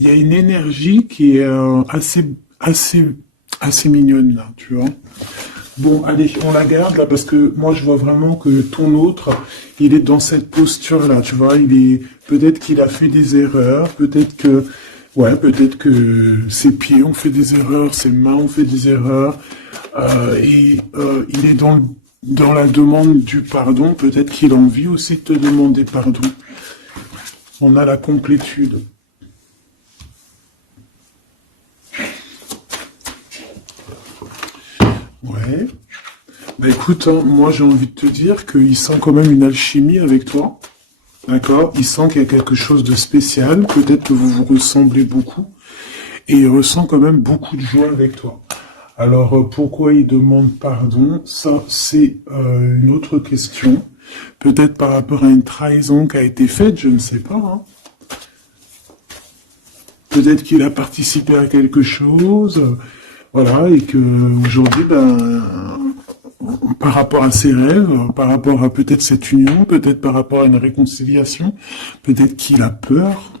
Il y a une énergie qui est assez mignonne là, tu vois. Bon, allez, on la garde là parce que moi je vois vraiment que ton autre, il est dans cette posture là, tu vois. Peut-être qu'il a fait des erreurs, peut-être que ses pieds ont fait des erreurs, ses mains ont fait des erreurs, il est dans la demande du pardon. Peut-être qu'il a envie aussi de te demander pardon. On a la complétude. Ouais. Bah écoute, hein, moi j'ai envie de te dire qu'il sent quand même une alchimie avec toi. D'accord? Il sent qu'il y a quelque chose de spécial. Peut-être que vous vous ressemblez beaucoup. Et il ressent quand même beaucoup de joie avec toi. Alors pourquoi il demande pardon? Ça, c'est une autre question. Peut-être par rapport à une trahison qui a été faite, je ne sais pas. Hein. Peut-être qu'il a participé à quelque chose. Voilà, et que aujourd'hui, par rapport à ses rêves, par rapport à peut-être cette union, peut-être par rapport à une réconciliation, peut-être qu'il a peur,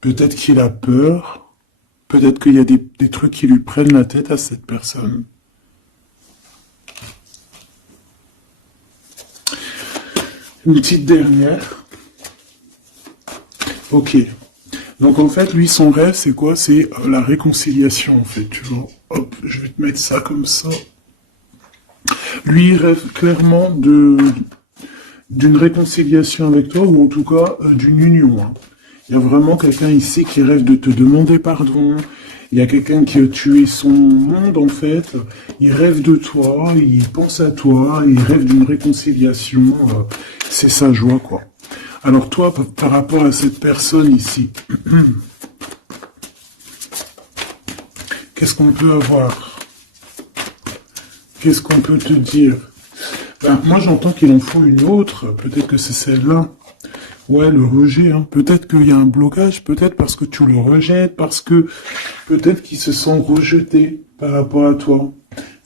peut-être qu'il a peur, peut-être qu'il y a des trucs qui lui prennent la tête à cette personne. Une petite dernière. Ok. Donc en fait, lui, son rêve, c'est quoi? C'est la réconciliation, en fait, tu vois. Hop, je vais te mettre ça comme ça. Lui, il rêve clairement d'une réconciliation avec toi, ou en tout cas d'une union. Hein. Il y a vraiment quelqu'un ici qui rêve de te demander pardon. Il y a quelqu'un qui a tué son monde, en fait. Il rêve de toi, il pense à toi, il rêve d'une réconciliation. C'est sa joie, quoi. Alors toi, par rapport à cette personne ici, qu'est-ce qu'on peut avoir? Qu'est-ce qu'on peut te dire? Moi, j'entends qu'il en faut une autre. Peut-être que c'est celle-là. Ouais, le rejet. Hein. Peut-être qu'il y a un blocage. Peut-être parce que tu le rejettes. Parce que peut-être qu'il se sent rejeté par rapport à toi.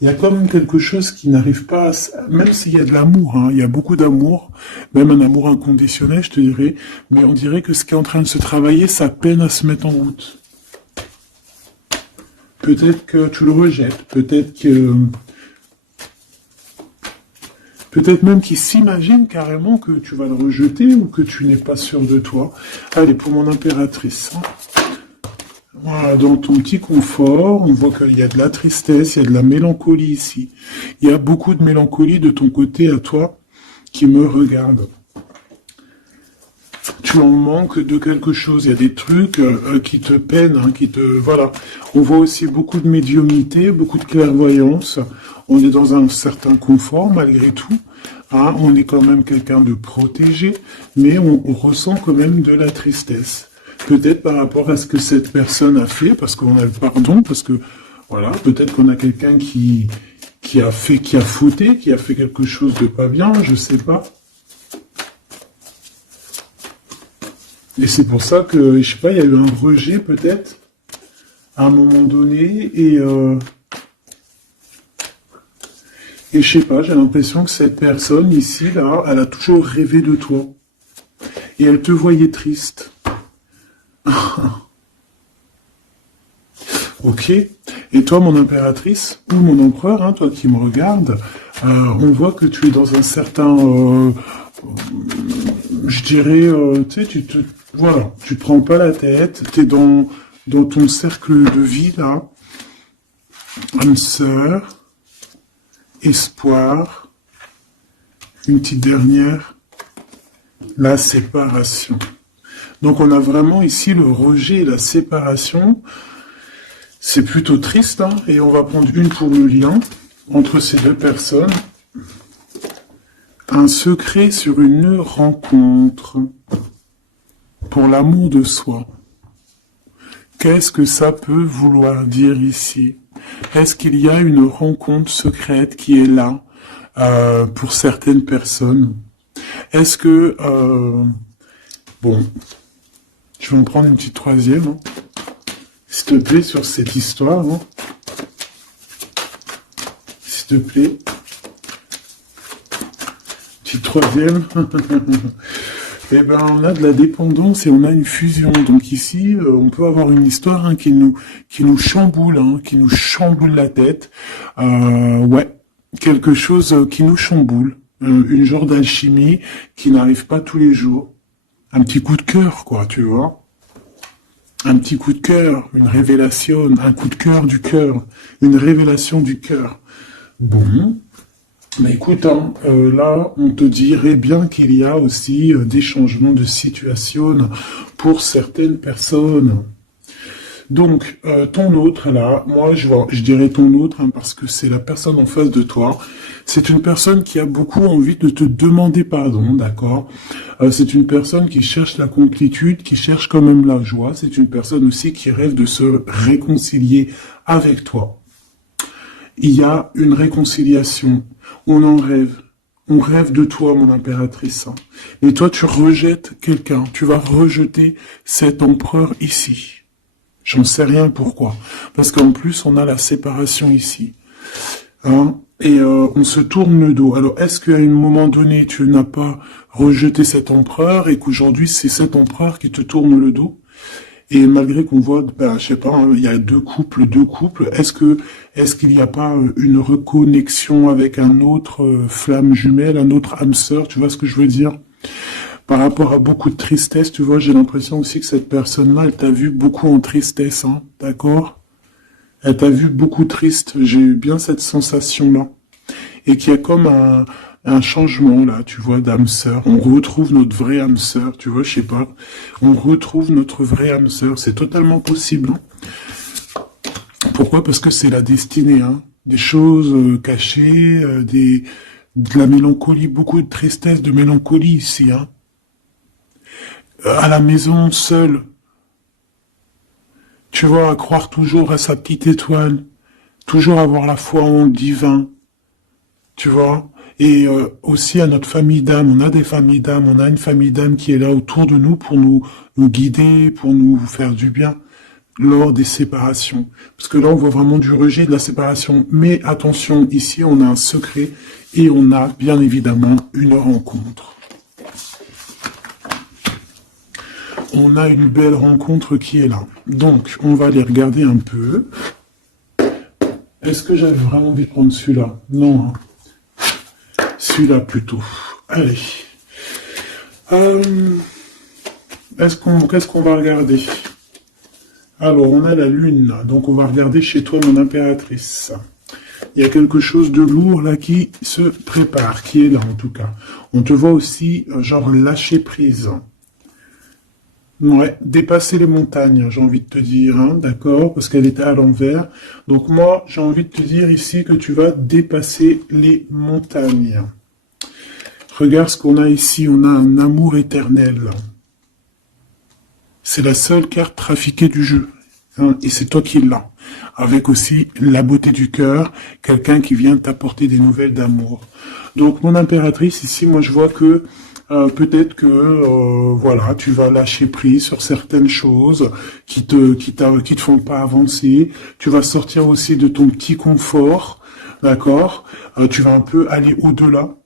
Il y a quand même quelque chose qui n'arrive pas à... Même s'il y a de l'amour, hein, il y a beaucoup d'amour, même un amour inconditionnel, je te dirais, mais on dirait que ce qui est en train de se travailler, ça peine à se mettre en route. Peut-être que tu le rejettes, peut-être même qu'il s'imagine carrément que tu vas le rejeter ou que tu n'es pas sûr de toi. Allez, pour mon impératrice. Hein. Voilà, dans ton petit confort, on voit qu'il y a de la tristesse, il y a de la mélancolie ici. Il y a beaucoup de mélancolie de ton côté à toi qui me regarde. Tu en manques de quelque chose, il y a des trucs qui te peinent, hein, Voilà. On voit aussi beaucoup de médiumnité, beaucoup de clairvoyance. On est dans un certain confort malgré tout. Hein, on est quand même quelqu'un de protégé, mais on ressent quand même de la tristesse. Peut-être par rapport à ce que cette personne a fait, parce qu'on a le pardon, parce que, voilà, peut-être qu'on a quelqu'un qui a fauté, qui a fait quelque chose de pas bien, je sais pas. Et c'est pour ça que, je sais pas, il y a eu un rejet peut-être, à un moment donné, et je sais pas, j'ai l'impression que cette personne ici, là, elle a toujours rêvé de toi. Et elle te voyait triste. Ok. Et toi, mon impératrice, ou mon empereur, hein, toi qui me regardes, on voit que tu es dans un certain, je dirais, tu sais, voilà, tu te prends pas la tête, tu es dans ton cercle de vie, là, âme sœur, espoir, une petite dernière, la séparation. Donc on a vraiment ici le rejet et la séparation. C'est plutôt triste, hein, et on va prendre une pour le lien entre ces deux personnes. Un secret sur une rencontre pour l'amour de soi. Qu'est-ce que ça peut vouloir dire ici? Est-ce qu'il y a une rencontre secrète qui est là pour certaines personnes? Est-ce que... bon, je vais en prendre une petite troisième. Hein. S'il te plaît, sur cette histoire. Hein. S'il te plaît. Petite troisième. Eh ben, on a de la dépendance et on a une fusion. Donc ici, on peut avoir une histoire hein, qui nous chamboule, hein, qui nous chamboule la tête. Ouais, quelque chose qui nous chamboule. Une genre d'alchimie qui n'arrive pas tous les jours. Un petit coup de cœur, quoi, tu vois. Un petit coup de cœur, une révélation, un coup de cœur, une révélation du cœur. Bon, mais écoute, hein, là, on te dirait bien qu'il y a aussi des changements de situation pour certaines personnes. Donc, ton autre, là, moi, je dirais ton autre, hein, parce que c'est la personne en face de toi. C'est une personne qui a beaucoup envie de te demander pardon, d'accord? C'est une personne qui cherche la complétude, qui cherche quand même la joie. C'est une personne aussi qui rêve de se réconcilier avec toi. Il y a une réconciliation. On en rêve. On rêve de toi, mon impératrice. Et toi, tu rejettes quelqu'un. Tu vas rejeter cet empereur ici. J'en sais rien pourquoi. Parce qu'en plus, on a la séparation ici. Hein, et on se tourne le dos. Alors, est-ce qu'à un moment donné, tu n'as pas rejeté cet empereur et qu'aujourd'hui, c'est cet empereur qui te tourne le dos? Et malgré qu'on voit, ben, je sais pas, hein, il y a deux couples, est-ce qu'il n'y a pas une reconnexion avec un autre flamme jumelle, un autre âme sœur, tu vois ce que je veux dire? Par rapport à beaucoup de tristesse, tu vois, j'ai l'impression aussi que cette personne-là, elle t'a vu beaucoup en tristesse, hein, d'accord? Elle t'a vu beaucoup triste, j'ai eu bien cette sensation-là. Et qu'il y a comme un changement, là, tu vois, d'âme sœur. On retrouve notre vraie âme sœur, tu vois, je sais pas. On retrouve notre vraie âme sœur, c'est totalement possible. Hein. Pourquoi? Parce que c'est la destinée, hein. Des choses cachées, de la mélancolie, beaucoup de tristesse, de mélancolie ici, hein. À la maison, seul, tu vois, à croire toujours à sa petite étoile, toujours avoir la foi en le divin, tu vois, et aussi à notre famille d'âme. On a des familles d'âme, on a une famille d'âme qui est là autour de nous pour nous guider, pour nous faire du bien lors des séparations. Parce que là, on voit vraiment du rejet de la séparation. Mais attention, ici, on a un secret et on a bien évidemment une rencontre. On a une belle rencontre qui est là. Donc, on va aller regarder un peu. Est-ce que j'avais vraiment envie de prendre celui-là? Non. Hein. Celui-là plutôt. Allez. Qu'est-ce qu'on va regarder? Alors, on a la lune. Donc, on va regarder chez toi, mon impératrice. Il y a quelque chose de lourd là qui se prépare, qui est là en tout cas. On te voit aussi, genre, lâcher prise. Ouais, dépasser les montagnes, j'ai envie de te dire, hein, d'accord, parce qu'elle était à l'envers. Donc moi, j'ai envie de te dire ici que tu vas dépasser les montagnes. Regarde ce qu'on a ici, on a un amour éternel. C'est la seule carte trafiquée du jeu, hein, et c'est toi qui l'as. Avec aussi la beauté du cœur, quelqu'un qui vient t'apporter des nouvelles d'amour. Donc mon impératrice, ici, moi je vois que peut-être que voilà, tu vas lâcher prise sur certaines choses qui te font pas avancer. Tu vas sortir aussi de ton petit confort, d'accord. Tu vas un peu aller au-delà.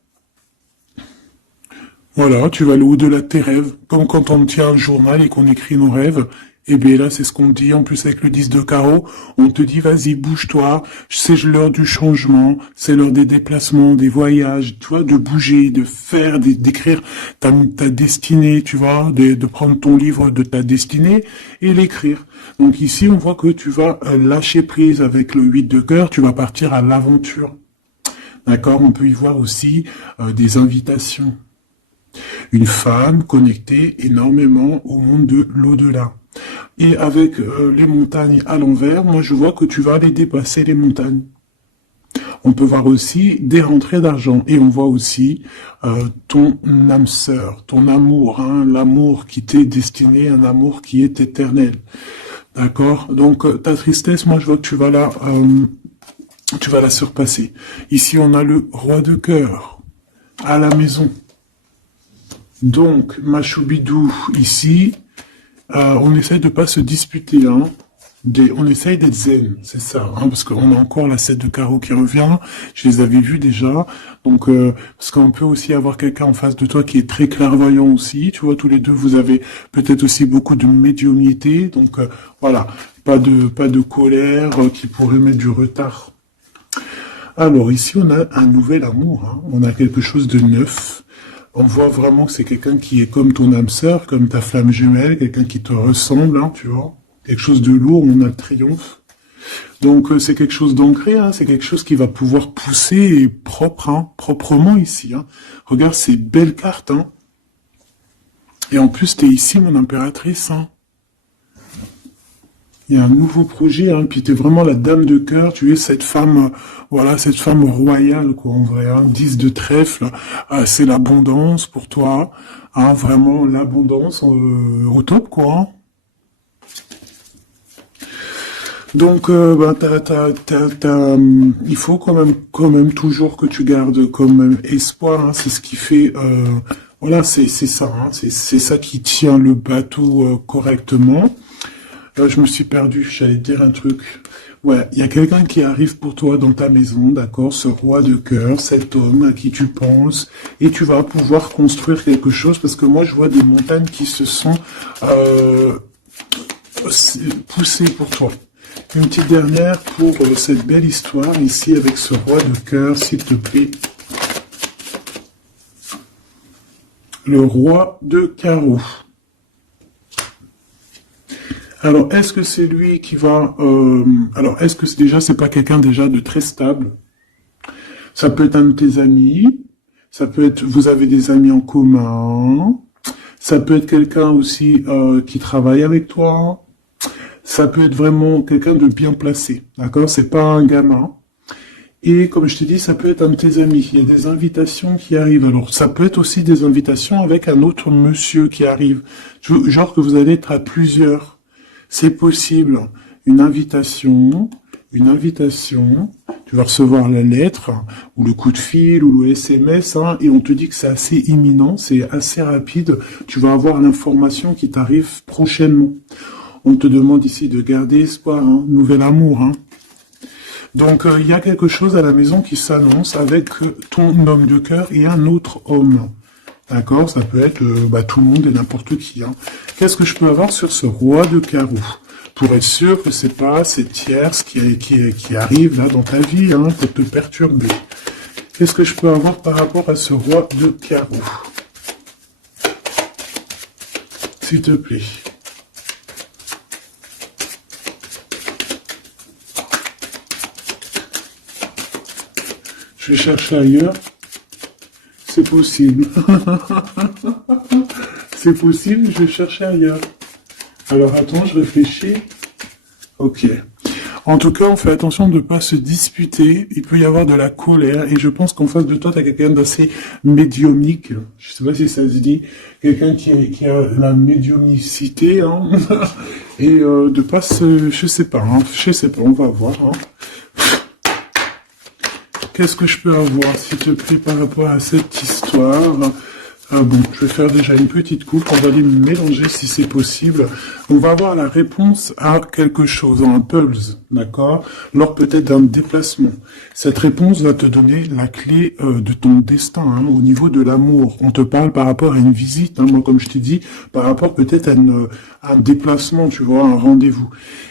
Voilà, tu vas aller au-delà de tes rêves, comme quand on tient un journal et qu'on écrit nos rêves. Et bien là, c'est ce qu'on te dit, en plus avec le 10 de carreau, on te dit, vas-y, bouge-toi, c'est l'heure du changement, c'est l'heure des déplacements, des voyages, tu vois, de bouger, de faire, d'écrire ta destinée, tu vois, de prendre ton livre de ta destinée et l'écrire. Donc ici, on voit que tu vas lâcher prise avec le 8 de cœur, tu vas partir à l'aventure. D'accord? On peut y voir aussi des invitations. Une femme connectée énormément au monde de l'au-delà. Et avec les montagnes à l'envers, moi je vois que tu vas aller dépasser les montagnes. On peut voir aussi des rentrées d'argent. Et on voit aussi ton âme sœur, ton amour, hein, l'amour qui t'est destiné, un amour qui est éternel. D'accord? Donc ta tristesse, moi je vois que tu vas la surpasser. Ici on a le roi de cœur à la maison. Donc, Machoubidou, ici, on essaie de pas se disputer, hein. On essaye d'être zen, c'est ça, hein, parce qu'on a encore la 7 de carreau qui revient, je les avais vus déjà, donc parce qu'on peut aussi avoir quelqu'un en face de toi qui est très clairvoyant aussi, tu vois, tous les deux vous avez peut-être aussi beaucoup de médiumnité, donc voilà, pas de colère qui pourrait mettre du retard. Alors ici on a un nouvel amour, hein, on a quelque chose de neuf. On voit vraiment que c'est quelqu'un qui est comme ton âme sœur, comme ta flamme jumelle, quelqu'un qui te ressemble, hein, tu vois. Quelque chose de lourd, on a le triomphe. Donc c'est quelque chose d'ancré, hein, c'est quelque chose qui va pouvoir pousser et propre, hein, proprement ici. Hein. Regarde ces belles cartes. Hein. Et en plus, tu es ici, mon impératrice. Hein. Il y a un nouveau projet, hein, puis tu es vraiment la dame de cœur, tu es cette femme, voilà, cette femme royale, quoi, en vrai, hein, 10 de trèfle, c'est l'abondance pour toi, hein, vraiment l'abondance au top, quoi. Hein. Donc, bah, il faut quand même toujours que tu gardes comme espoir. Hein, c'est ce qui fait, voilà, c'est ça, hein, c'est ça qui tient le bateau correctement. Je me suis perdu, j'allais dire un truc. Ouais, il y a quelqu'un qui arrive pour toi dans ta maison, d'accord, ce roi de cœur, cet homme à qui tu penses, et tu vas pouvoir construire quelque chose, parce que moi je vois des montagnes qui se sont poussées pour toi. Une petite dernière pour cette belle histoire ici avec ce roi de cœur, s'il te plaît. Le roi de carreau. Alors, est-ce que c'est lui qui va... alors, est-ce que c'est pas quelqu'un déjà de très stable? Ça peut être un de tes amis. Ça peut être... Vous avez des amis en commun. Ça peut être quelqu'un aussi qui travaille avec toi. Ça peut être vraiment quelqu'un de bien placé. D'accord? C'est pas un gamin. Et comme je t'ai dit, ça peut être un de tes amis. Il y a des invitations qui arrivent. Alors, ça peut être aussi des invitations avec un autre monsieur qui arrive. Genre que vous allez être à plusieurs. C'est possible. Une invitation, tu vas recevoir la lettre, ou le coup de fil, ou le SMS, hein, et on te dit que c'est assez imminent, c'est assez rapide. Tu vas avoir l'information qui t'arrive prochainement. On te demande ici de garder espoir, hein, nouvel amour. Hein. Donc, il y a quelque chose à la maison qui s'annonce avec ton homme de cœur et un autre homme. D'accord, ça peut être tout le monde et n'importe qui. Hein. Qu'est-ce que je peux avoir sur ce roi de carreau? Pour être sûr que c'est pas cette tierce qui arrive là dans ta vie, hein, pour te perturber. Qu'est-ce que je peux avoir par rapport à ce roi de carreau? S'il te plaît. Je vais chercher ailleurs. C'est possible. C'est possible, je vais chercher ailleurs. Alors attends, je réfléchis. Ok. En tout cas, on fait attention de ne pas se disputer. Il peut y avoir de la colère. Et je pense qu'en face de toi, tu as quelqu'un d'assez médiumnique. Je sais pas si ça se dit. Quelqu'un qui a la médiumnicité. Hein. Et de pas se... Je sais pas, on va voir. Hein. Qu'est-ce que je peux avoir, s'il te plaît, par rapport à cette histoire? Bon, je vais faire déjà une petite coupe, on va les mélanger si c'est possible. On va avoir la réponse à quelque chose, un puzzle, d'accord? Lors peut-être d'un déplacement. Cette réponse va te donner la clé de ton destin, hein, au niveau de l'amour. On te parle par rapport à une visite, hein, moi comme je t'ai dit, par rapport peut-être à un déplacement, tu vois, un rendez-vous.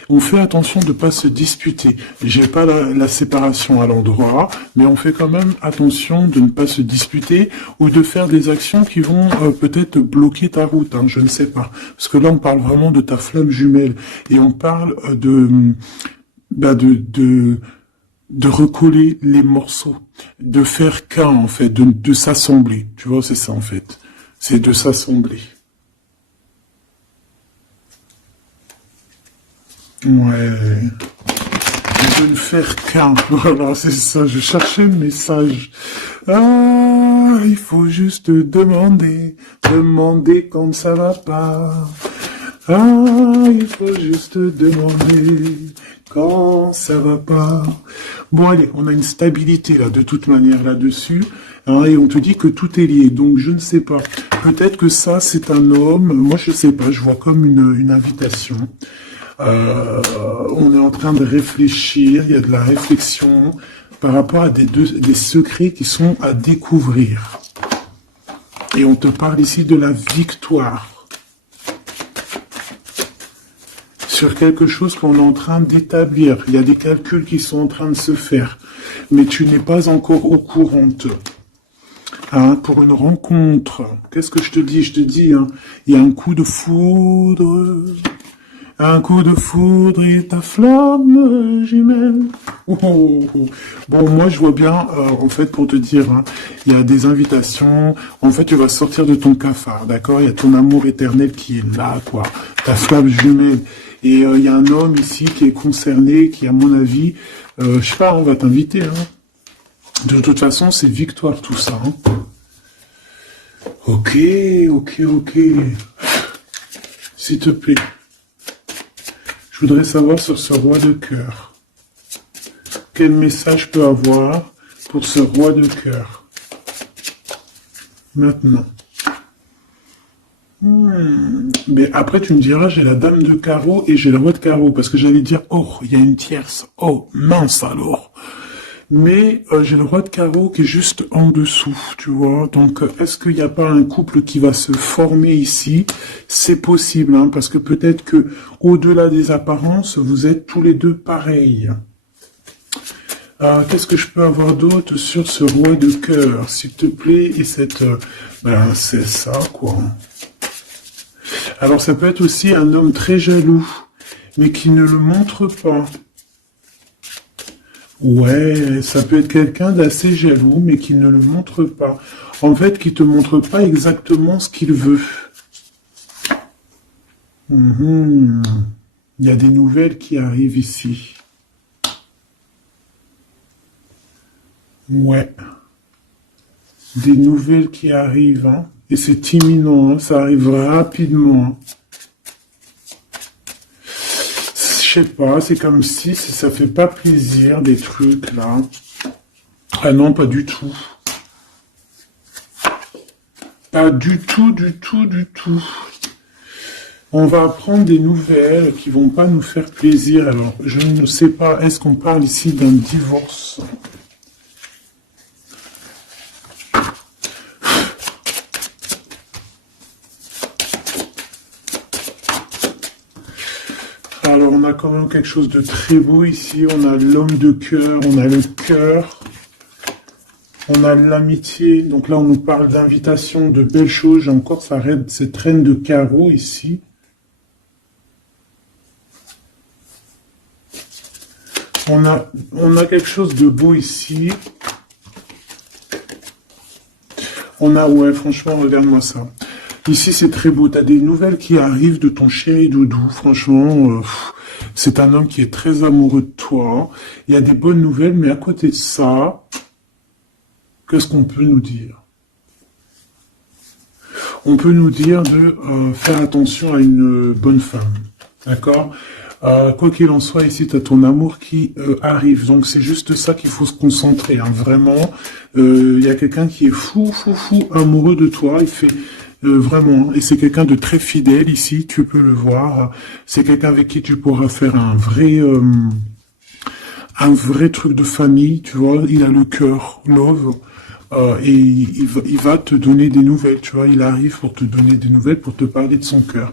On fait attention de ne pas se disputer. J'ai pas la séparation à l'endroit, mais on fait quand même attention de ne pas se disputer ou de faire des actions qui vont peut-être bloquer ta route, hein, je ne sais pas. Parce que là, on parle vraiment de ta flamme jumelle et on parle de recoller les morceaux, de faire qu'un en fait, de s'assembler. Tu vois, c'est ça en fait. C'est de s'assembler. Ouais. De ne faire qu'un. Voilà, c'est ça. Je cherchais le message. Ah, il faut juste demander quand ça va pas. Ah, il faut juste demander quand ça va pas. Bon, allez, on a une stabilité là, de toute manière là-dessus. Hein, et on te dit que tout est lié. Donc, je ne sais pas. Peut-être que ça, c'est un homme. Moi, je sais pas. Je vois comme une invitation. On est en train de réfléchir, il y a de la réflexion par rapport à des secrets qui sont à découvrir. Et on te parle ici de la victoire. Sur quelque chose qu'on est en train d'établir. Il y a des calculs qui sont en train de se faire. Mais tu n'es pas encore au courant. Hein, pour une rencontre. Qu'est-ce que je te dis? Je te dis, hein, il y a un coup de foudre. Un coup de foudre et ta flamme jumelle. Oh, oh, oh. Bon, moi, je vois bien, en fait, pour te dire, hein, il y a des invitations. En fait, tu vas sortir de ton cafard, d'accord? Il y a ton amour éternel qui est là, quoi. Ta flamme jumelle. Et il y a un homme ici qui est concerné, qui, à mon avis, je sais pas, on va t'inviter, hein. De toute façon, c'est victoire, tout ça, hein. Ok. S'il te plaît. Je voudrais savoir sur ce roi de cœur. Quel message je peux avoir pour ce roi de cœur? Maintenant. Mais après, tu me diras, j'ai la dame de carreau et j'ai le roi de carreau. Parce que j'allais dire, oh, il y a une tierce. Oh, mince alors. Mais j'ai le roi de carreau qui est juste en dessous, tu vois. Donc, est-ce qu'il n'y a pas un couple qui va se former ici? C'est possible, hein, parce que peut-être que au-delà des apparences, vous êtes tous les deux pareils. Qu'est-ce que je peux avoir d'autre sur ce roi de cœur, s'il te plaît? Et cette... ben, c'est ça, quoi. Alors, ça peut être aussi un homme très jaloux, mais qui ne le montre pas. Ouais, ça peut être quelqu'un d'assez jaloux, mais qui ne le montre pas. En fait, qui te montre pas exactement ce qu'il veut. Il y a des nouvelles qui arrivent ici. Ouais. Des nouvelles qui arrivent, hein. Et c'est imminent, hein. Ça arrive rapidement, hein. Je sais pas, c'est comme si ça fait pas plaisir, des trucs, là. Ah non, pas du tout. Pas du tout. On va apprendre des nouvelles qui vont pas nous faire plaisir. Alors, je ne sais pas, est-ce qu'on parle ici d'un divorce? Alors, on a quand même quelque chose de très beau ici. On a l'homme de cœur, on a le cœur, on a l'amitié. Donc là, on nous parle d'invitation, de belles choses. J'ai encore cette reine de carreau ici. On a quelque chose de beau ici. Ouais, franchement, regarde-moi ça. Ici, c'est très beau. Tu as des nouvelles qui arrivent de ton chéri doudou. Franchement, c'est un homme qui est très amoureux de toi. Il y a des bonnes nouvelles, mais à côté de ça, qu'est-ce qu'on peut nous dire? On peut nous dire de faire attention à une bonne femme. D'accord? Quoi qu'il en soit, ici, tu as ton amour qui arrive. Donc, c'est juste ça qu'il faut se concentrer. Hein. Vraiment, il y a quelqu'un qui est fou amoureux de toi. Il fait... vraiment, et c'est quelqu'un de très fidèle ici, tu peux le voir. C'est quelqu'un avec qui tu pourras faire un vrai truc de famille, tu vois. Il a le cœur, love, et il va te donner des nouvelles, tu vois. Il arrive pour te donner des nouvelles, pour te parler de son cœur.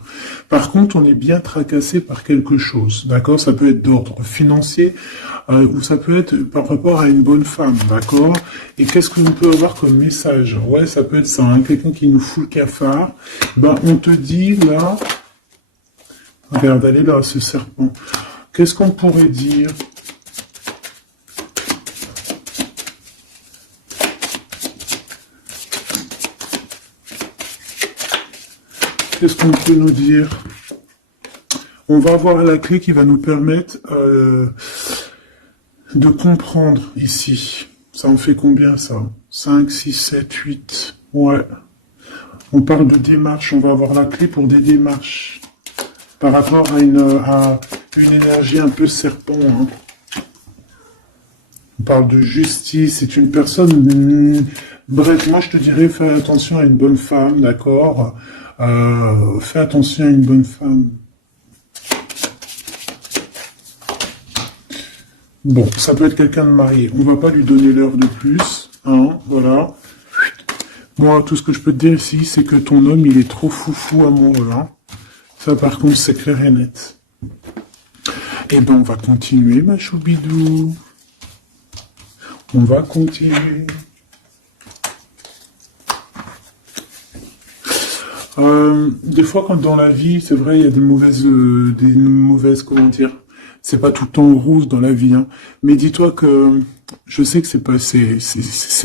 Par contre, on est bien tracassé par quelque chose, d'accord? Ça peut être d'ordre financier, ou ça peut être par rapport à une bonne femme, d'accord? Et qu'est-ce que l'on peut avoir comme message? Ouais, ça peut être ça, hein, quelqu'un qui nous fout le cafard. Ben, on te dit, là... Regarde, elle est là, ce serpent. Qu'est-ce qu'on pourrait dire? Qu'est-ce qu'on peut nous dire? On va avoir la clé qui va nous permettre de comprendre ici. Ça en fait combien, ça? 5, 6, 7, 8. Ouais. On parle de démarche. On va avoir la clé pour des démarches. Par rapport à une énergie un peu serpent. Hein. On parle de justice. C'est une personne... Bref, moi je te dirais, fais attention à une bonne femme, d'accord? Fais attention à une bonne femme. Bon, ça peut être quelqu'un de marié. On va pas lui donner l'heure de plus, hein, voilà. Moi, tout ce que je peux te dire ici, c'est que ton homme, il est trop foufou amoureux, hein. Ça, par contre, c'est clair et net. Eh ben, on va continuer, ma choubidou. On va continuer. Des fois, quand dans la vie, c'est vrai, il y a des mauvaises, comment dire, c'est pas tout le temps rose dans la vie, hein. Mais dis-toi que, je sais que c'est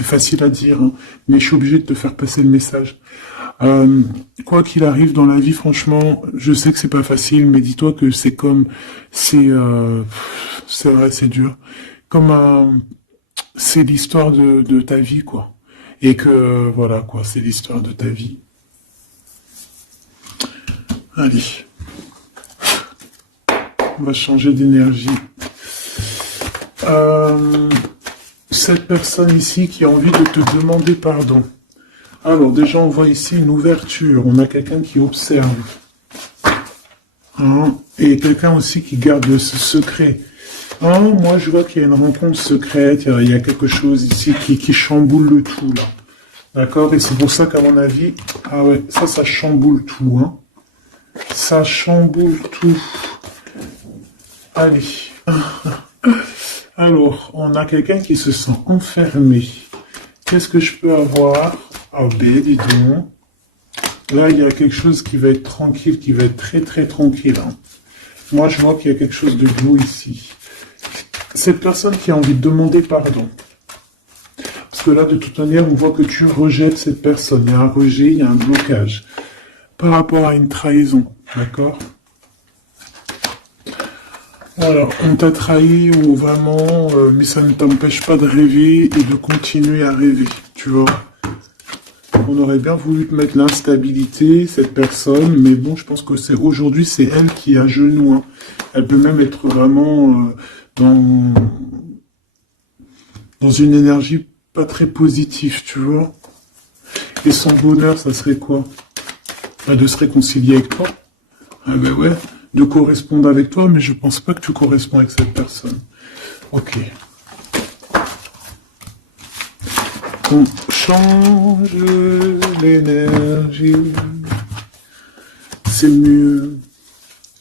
facile à dire, hein, mais je suis obligé de te faire passer le message. Quoi qu'il arrive dans la vie, franchement, je sais que c'est pas facile, mais dis-toi que c'est vrai, c'est dur. Comme c'est l'histoire de ta vie, quoi. Et que, voilà, quoi, c'est l'histoire de ta vie. Allez, on va changer d'énergie. Cette personne ici qui a envie de te demander pardon. Alors, déjà, on voit ici une ouverture. On a quelqu'un qui observe. Hein, et quelqu'un aussi qui garde ce secret. Hein, moi, je vois qu'il y a une rencontre secrète. Il y a quelque chose ici qui chamboule le tout, là. D'accord? Et c'est pour ça qu'à mon avis... Ah ouais, ça chamboule tout, hein. Ça chamboule tout. Allez. Alors, on a quelqu'un qui se sent enfermé. Qu'est-ce que je peux avoir? Ah ben, dis donc. Là, il y a quelque chose qui va être tranquille, qui va être très très tranquille, hein. Moi, je vois qu'il y a quelque chose de beau ici. Cette personne qui a envie de demander pardon. Parce que là, de toute manière, on voit que tu rejettes cette personne. Il y a un rejet, il y a un blocage. Par rapport à une trahison, d'accord? Voilà, on t'a trahi ou vraiment, mais ça ne t'empêche pas de rêver et de continuer à rêver, tu vois. On aurait bien voulu te mettre l'instabilité, cette personne, mais bon, je pense que aujourd'hui, c'est elle qui est à genoux, hein. Elle peut même être vraiment dans, dans une énergie pas très positive, tu vois. Et son bonheur, ça serait quoi? De se réconcilier avec toi. Ah ben ouais, de correspondre avec toi, mais je pense pas que tu corresponds avec cette personne. Ok. On change l'énergie. C'est mieux.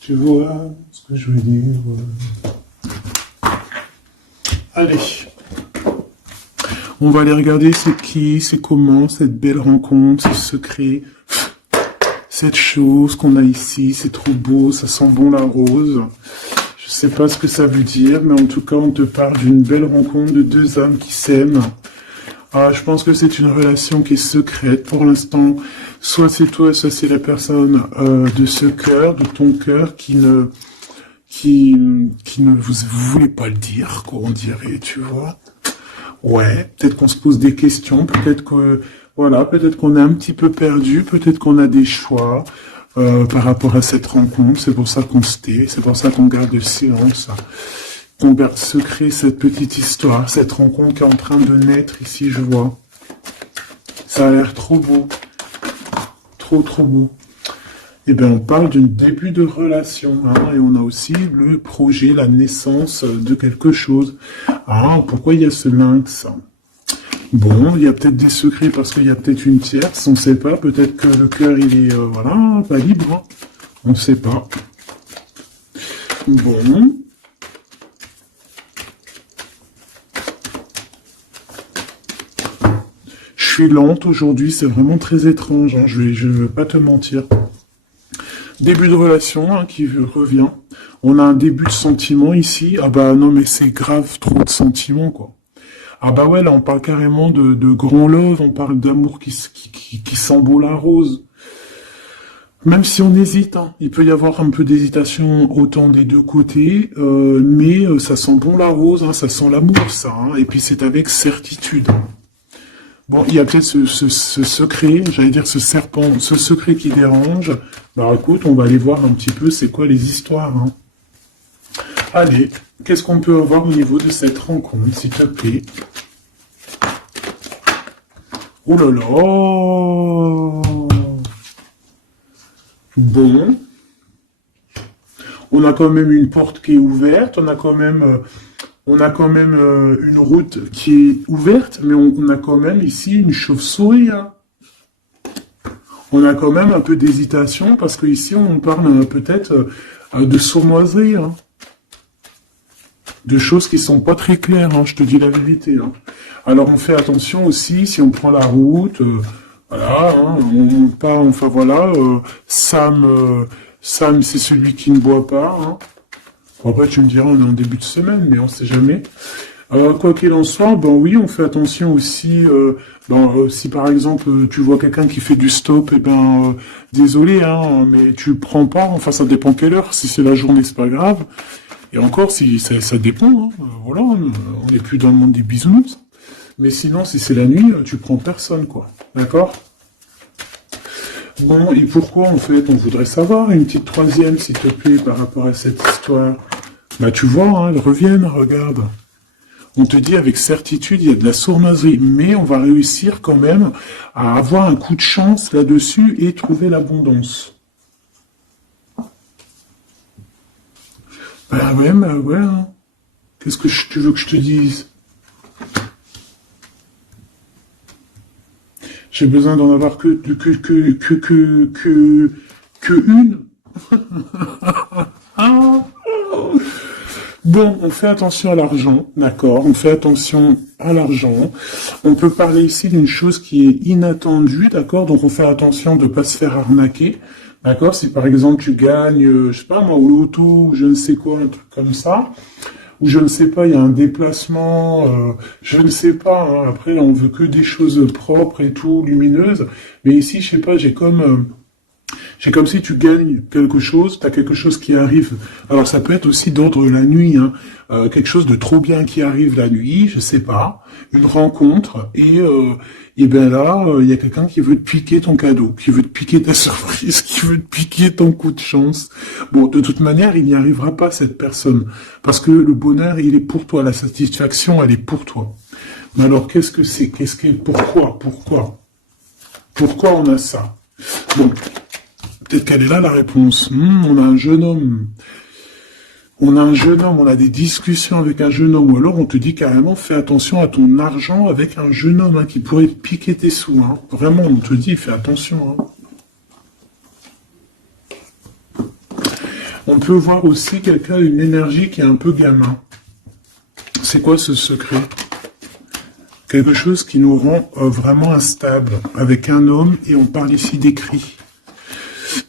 Tu vois ce que je veux dire? Allez. On va aller regarder c'est qui, c'est comment, cette belle rencontre, ce secret. Cette chose qu'on a ici, c'est trop beau, ça sent bon la rose. Je sais pas ce que ça veut dire, mais en tout cas, on te parle d'une belle rencontre de deux âmes qui s'aiment. Ah, je pense que c'est une relation qui est secrète pour l'instant. Soit c'est toi, soit c'est la personne de ce cœur, de ton cœur, qui ne vous voulez pas le dire, quoi, on dirait, tu vois. Ouais, peut-être qu'on se pose des questions, peut-être que voilà, peut-être qu'on est un petit peu perdu, peut-être qu'on a des choix par rapport à cette rencontre. C'est pour ça qu'on se tait, c'est pour ça qu'on garde le silence, qu'on garde secret cette petite histoire, cette rencontre qui est en train de naître ici, je vois. Ça a l'air trop beau, trop trop beau. Eh bien, on parle d'un début de relation, hein, et on a aussi le projet, la naissance de quelque chose. Ah, pourquoi il y a ce lynx? Bon, il y a peut-être des secrets parce qu'il y a peut-être une tierce, on ne sait pas. Peut-être que le cœur, il est, voilà, pas libre. Hein. On ne sait pas. Bon. Je suis lente aujourd'hui, c'est vraiment très étrange. Hein, je ne veux pas te mentir. Début de relation hein, qui revient. On a un début de sentiment ici. Ah bah non, mais c'est grave, trop de sentiments, quoi. Ah bah ouais, là on parle carrément de grand love, on parle d'amour qui sent beau la rose. Même si on hésite, hein, il peut y avoir un peu d'hésitation autant des deux côtés, mais ça sent bon la rose, hein, ça sent l'amour ça, hein, et puis c'est avec certitude. Bon, il y a peut-être ce secret, j'allais dire ce serpent, ce secret qui dérange. Bah écoute, on va aller voir un petit peu c'est quoi les histoires. Hein. Allez, qu'est-ce qu'on peut avoir au niveau de cette rencontre, s'il te plaît? Oh là là! Bon. On a quand même une porte qui est ouverte, on a quand même On a quand même une route qui est ouverte, mais on a quand même ici une chauve-souris. Hein. On a quand même un peu d'hésitation parce que ici on parle peut-être de sournoiserie, hein. De choses qui sont pas très claires, hein, je te dis la vérité. Hein. Alors on fait attention aussi si on prend la route, voilà, hein, on part, enfin voilà, Sam c'est celui qui ne boit pas. Hein. Bon, après tu me diras on est en début de semaine, mais on sait jamais. Quoi qu'il en soit, ben oui, on fait attention aussi. Si par exemple tu vois quelqu'un qui fait du stop, et ben désolé, hein, mais tu prends pas. Enfin, ça dépend quelle heure. Si c'est la journée, c'est pas grave. Et encore, si ça dépend. Hein, voilà, on n'est plus dans le monde des bisounours. Mais sinon, si c'est la nuit, tu prends personne, quoi. D'accord? Bon, et pourquoi en fait on voudrait savoir une petite troisième, s'il te plaît, par rapport à cette histoire? Bah tu vois, hein, elles reviennent, regarde. On te dit avec certitude, il y a de la sournoiserie, mais on va réussir quand même à avoir un coup de chance là-dessus et trouver l'abondance. Bah ouais, hein. Qu'est-ce que tu veux que je te dise? J'ai besoin d'en avoir que une. Ah. Bon, on fait attention à l'argent, d'accord, on fait attention à l'argent. On peut parler ici d'une chose qui est inattendue, d'accord, donc on fait attention de ne pas se faire arnaquer, d'accord. Si par exemple tu gagnes, je sais pas moi, au loto, ou je ne sais quoi, un truc comme ça, ou je ne sais pas, il y a un déplacement, je ne sais pas, hein, après on veut que des choses propres et tout, lumineuses, mais ici, je sais pas, c'est comme si tu gagnes quelque chose, tu as quelque chose qui arrive. Alors ça peut être aussi d'ordre la nuit, hein. Quelque chose de trop bien qui arrive la nuit, je sais pas, une rencontre, et ben là, il y a quelqu'un qui veut te piquer ton cadeau, qui veut te piquer ta surprise, qui veut te piquer ton coup de chance. Bon, de toute manière, il n'y arrivera pas cette personne, parce que le bonheur, il est pour toi, la satisfaction, elle est pour toi. Mais alors, qu'est-ce que c'est? Pourquoi on a ça? Bon. Peut-être qu'elle est là la réponse. On a un jeune homme. On a des discussions avec un jeune homme. Ou alors on te dit carrément, fais attention à ton argent avec un jeune homme hein, qui pourrait te piquer tes sous. Hein. Vraiment, on te dit, fais attention. Hein. On peut voir aussi quelqu'un, une énergie qui est un peu gamin. C'est quoi ce secret? Quelque chose qui nous rend vraiment instable avec un homme et on parle ici d'écrit.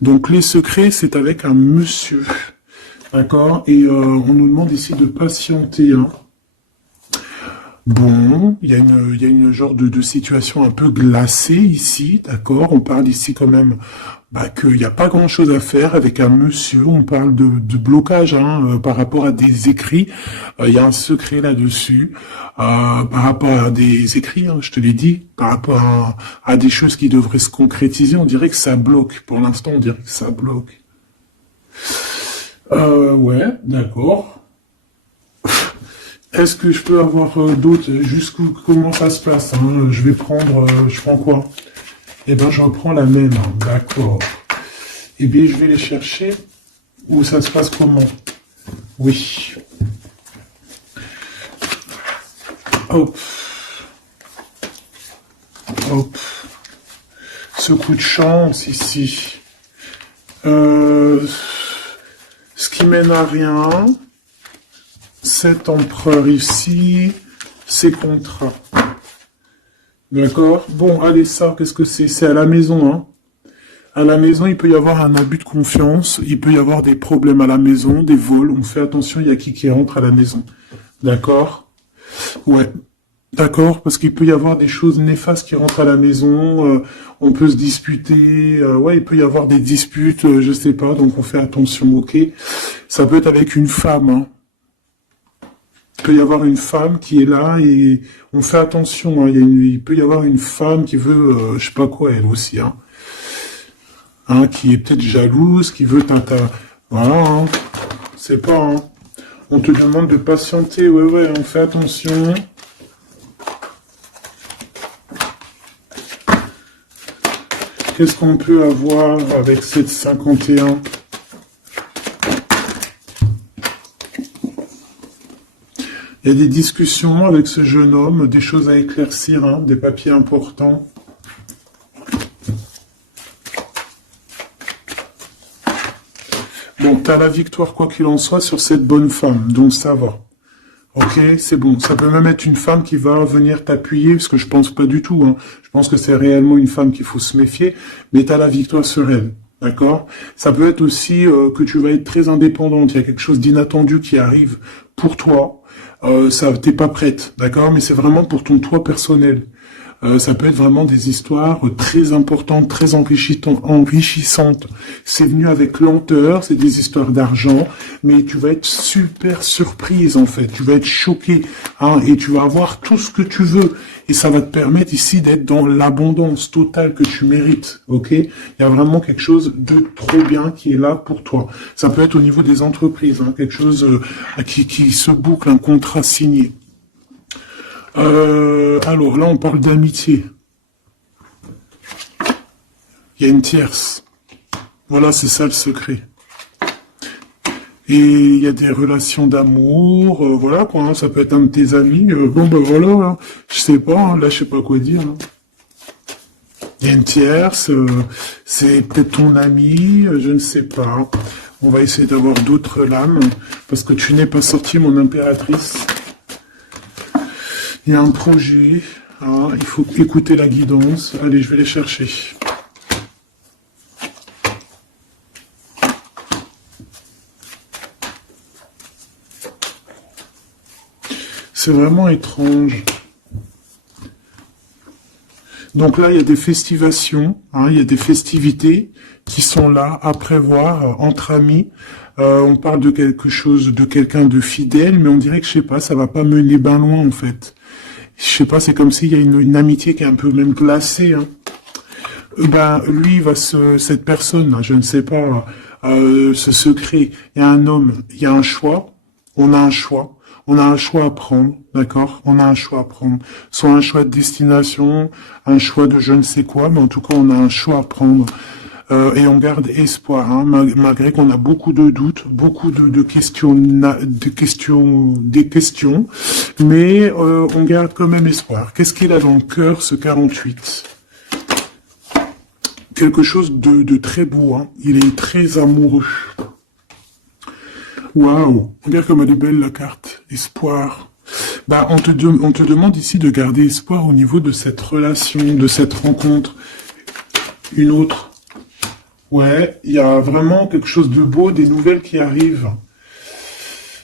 Donc les secrets, c'est avec un monsieur, d'accord? Et on nous demande ici de patienter. Hein. Bon, il y a une genre de situation un peu glacée ici, d'accord? On parle ici quand même qu'il n'y a pas grand-chose à faire avec un monsieur. On parle de blocage hein, par rapport à des écrits. Il y a un secret là-dessus. Par rapport à des écrits, hein, je te l'ai dit, par rapport à des choses qui devraient se concrétiser, on dirait que ça bloque. Pour l'instant, on dirait que ça bloque. Ouais, d'accord. Est-ce que je peux avoir d'autres comment ça se passe hein? Je vais prendre, je prends quoi? Eh ben, je reprends la même, hein. D'accord. Eh bien, je vais les chercher. Où ça se passe comment? Oui. Hop. Hop. Ce coup de chance ici. Ce qui mène à rien. Cet empereur ici. Ces contrats. D'accord? Bon, allez, ça, qu'est-ce que c'est? C'est à la maison, hein. À la maison, il peut y avoir un abus de confiance, il peut y avoir des problèmes à la maison, des vols, on fait attention, il y a qui rentre à la maison. D'accord? Ouais. D'accord, parce qu'il peut y avoir des choses néfastes qui rentrent à la maison, on peut se disputer, ouais, il peut y avoir des disputes, je sais pas, donc on fait attention, ok? Ça peut être avec une femme, hein. Il peut y avoir une femme qui est là et on fait attention. Hein, il peut y avoir une femme qui veut, je sais pas quoi, elle aussi, hein, qui est peut-être jalouse, qui veut voilà, hein, c'est pas. Hein. On te demande de patienter, ouais, on fait attention. Qu'est-ce qu'on peut avoir avec cette 51 ? Il y a des discussions avec ce jeune homme, des choses à éclaircir, hein, des papiers importants. Bon, tu as la victoire, quoi qu'il en soit, sur cette bonne femme, donc ça va. Ok, c'est bon. Ça peut même être une femme qui va venir t'appuyer, parce que je pense pas du tout. Hein. Je pense que c'est réellement une femme qu'il faut se méfier, mais tu as la victoire sur elle. D'accord. Ça peut être aussi que tu vas être très indépendante. Il y a quelque chose d'inattendu qui arrive pour toi. Ça, t'es pas prête, d'accord. Mais c'est vraiment pour ton toi personnel. Ça peut être vraiment des histoires très importantes, très enrichissantes. C'est venu avec lenteur, c'est des histoires d'argent, mais tu vas être super surprise en fait. Tu vas être choquée, hein, et tu vas avoir tout ce que tu veux. Et ça va te permettre ici d'être dans l'abondance totale que tu mérites, ok? Il y a vraiment quelque chose de trop bien qui est là pour toi. Ça peut être au niveau des entreprises, hein, quelque chose qui se boucle, un contrat signé. Alors là, on parle d'amitié. Il y a une tierce. Voilà, c'est ça le secret. Et il y a des relations d'amour, voilà quoi, hein, ça peut être un de tes amis. Bon ben voilà, hein, je sais pas, hein, là je sais pas quoi dire. Hein. Il y a une tierce, c'est peut-être ton ami, je ne sais pas. On va essayer d'avoir d'autres lames, parce que tu n'es pas sorti, mon impératrice. Il y a un projet, hein, il faut écouter la guidance. Allez, je vais les chercher. C'est vraiment étrange. Donc là, il y a des festivations, hein, il y a des festivités qui sont là à prévoir entre amis. On parle de quelque chose, de quelqu'un de fidèle, mais on dirait que, je sais pas, ça va pas mener ben loin en fait. Je sais pas, c'est comme s'il y a une amitié qui est un peu même glacée. Hein. Ben, lui, cette personne, je ne sais pas, ce secret, il y a un homme, il y a un choix, on a un choix. On a un choix à prendre, d'accord? On a un choix à prendre. Soit un choix de destination, un choix de je ne sais quoi, mais en tout cas, on a un choix à prendre. Et on garde espoir, hein, malgré qu'on a beaucoup de doutes, beaucoup de questions, des questions, mais on garde quand même espoir. Qu'est-ce qu'il a dans le cœur, ce 48? Quelque chose de très beau, hein. Il est très amoureux. Waouh, regarde comme elle est belle la carte. Espoir. Bah, on te demande ici de garder espoir au niveau de cette relation, de cette rencontre. Une autre. Ouais, il y a vraiment quelque chose de beau, des nouvelles qui arrivent.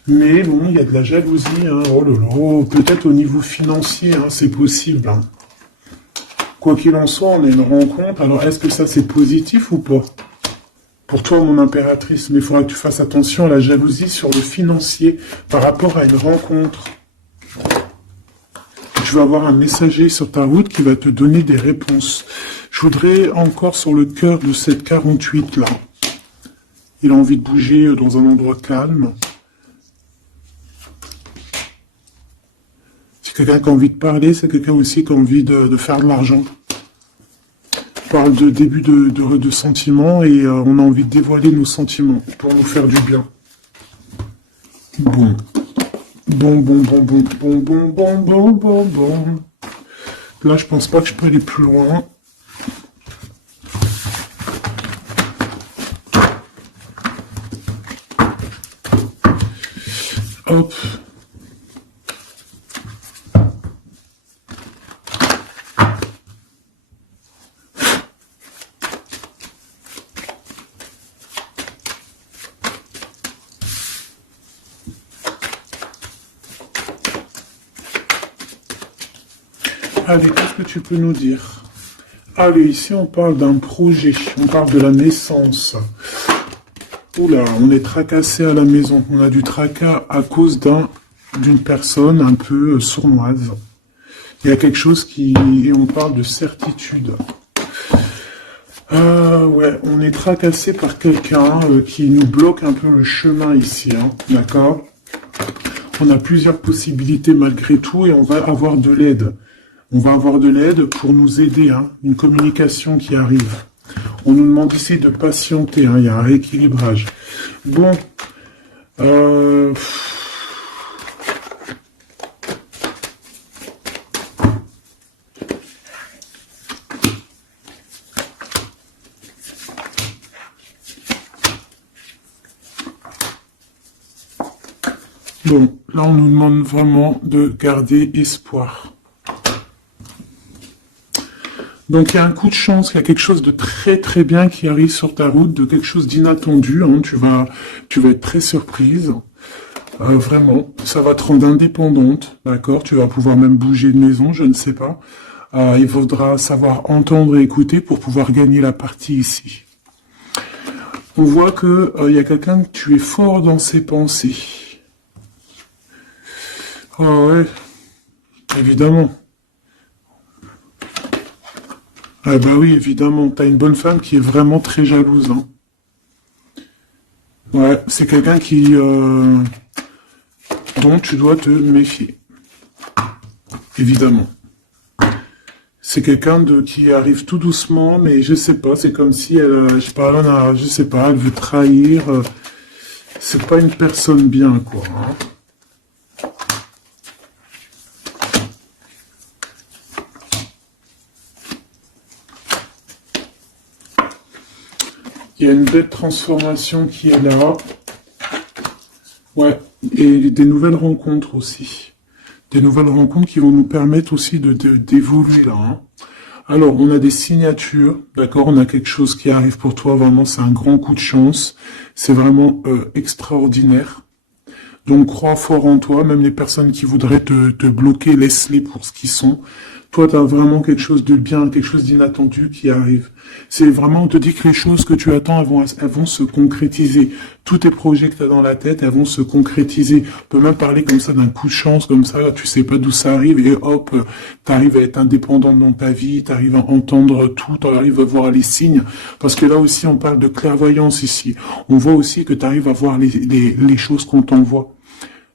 Mais bon, il y a de la jalousie. Hein. Oh là là, peut-être au niveau financier, hein, c'est possible. Hein. Quoi qu'il en soit, on a une rencontre. Alors, est-ce que ça c'est positif ou pas? Pour toi, mon impératrice, mais il faudra que tu fasses attention à la jalousie sur le financier par rapport à une rencontre. Tu vas avoir un messager sur ta route qui va te donner des réponses. Je voudrais encore sur le cœur de cette 48 là. Il a envie de bouger dans un endroit calme. C'est quelqu'un qui a envie de parler, c'est quelqu'un aussi qui a envie de faire de l'argent. On parle de début de sentiments et on a envie de dévoiler nos sentiments pour nous faire du bien. Bon. Bon. Là, je pense pas que je peux aller plus loin. Hop. Allez, qu'est-ce que tu peux nous dire? Allez, ici on parle d'un projet, on parle de la naissance. Oula, on est tracassé à la maison, on a du tracas à cause d'une personne un peu sournoise. Il y a quelque chose et on parle de certitude. Ouais, on est tracassé par quelqu'un qui nous bloque un peu le chemin ici, hein, d'accord? On a plusieurs possibilités malgré tout et on va avoir de l'aide. On va avoir de l'aide pour nous aider, hein, une communication qui arrive. On nous demande ici de patienter, hein, il y a un rééquilibrage. Bon, Bon, là, on nous demande vraiment de garder espoir. Donc, il y a un coup de chance, il y a quelque chose de très très bien qui arrive sur ta route, de quelque chose d'inattendu. Hein, tu vas être très surprise. Vraiment, ça va te rendre indépendante, d'accord? Tu vas pouvoir même bouger de maison, je ne sais pas. Il faudra savoir entendre et écouter pour pouvoir gagner la partie ici. On voit que y a quelqu'un que tu es fort dans ses pensées. Ah ouais, évidemment. Ah bah oui, évidemment. T'as une bonne femme qui est vraiment très jalouse. Hein. Ouais, c'est quelqu'un dont tu dois te méfier. Évidemment. C'est quelqu'un qui arrive tout doucement, mais je sais pas, c'est comme si elle, je sais pas, je sais pas, elle veut trahir. C'est pas une personne bien, quoi. Hein. Il y a une belle transformation qui est là. Ouais, et des nouvelles rencontres aussi. Des nouvelles rencontres qui vont nous permettre aussi d'évoluer là. Hein. Alors, on a des signatures, d'accord, on a quelque chose qui arrive pour toi, vraiment, c'est un grand coup de chance. C'est vraiment extraordinaire. Donc, crois fort en toi, même les personnes qui voudraient te bloquer, laisse-les pour ce qu'ils sont. Toi, tu as vraiment quelque chose de bien, quelque chose d'inattendu qui arrive. C'est vraiment, on te dit que les choses que tu attends, elles vont se concrétiser. Tous tes projets que tu as dans la tête, elles vont se concrétiser. On peut même parler comme ça d'un coup de chance, comme ça, tu sais pas d'où ça arrive, et hop, tu arrives à être indépendant dans ta vie, tu arrives à entendre tout, tu arrives à voir les signes. Parce que là aussi, on parle de clairvoyance ici. On voit aussi que tu arrives à voir les choses qu'on t'envoie.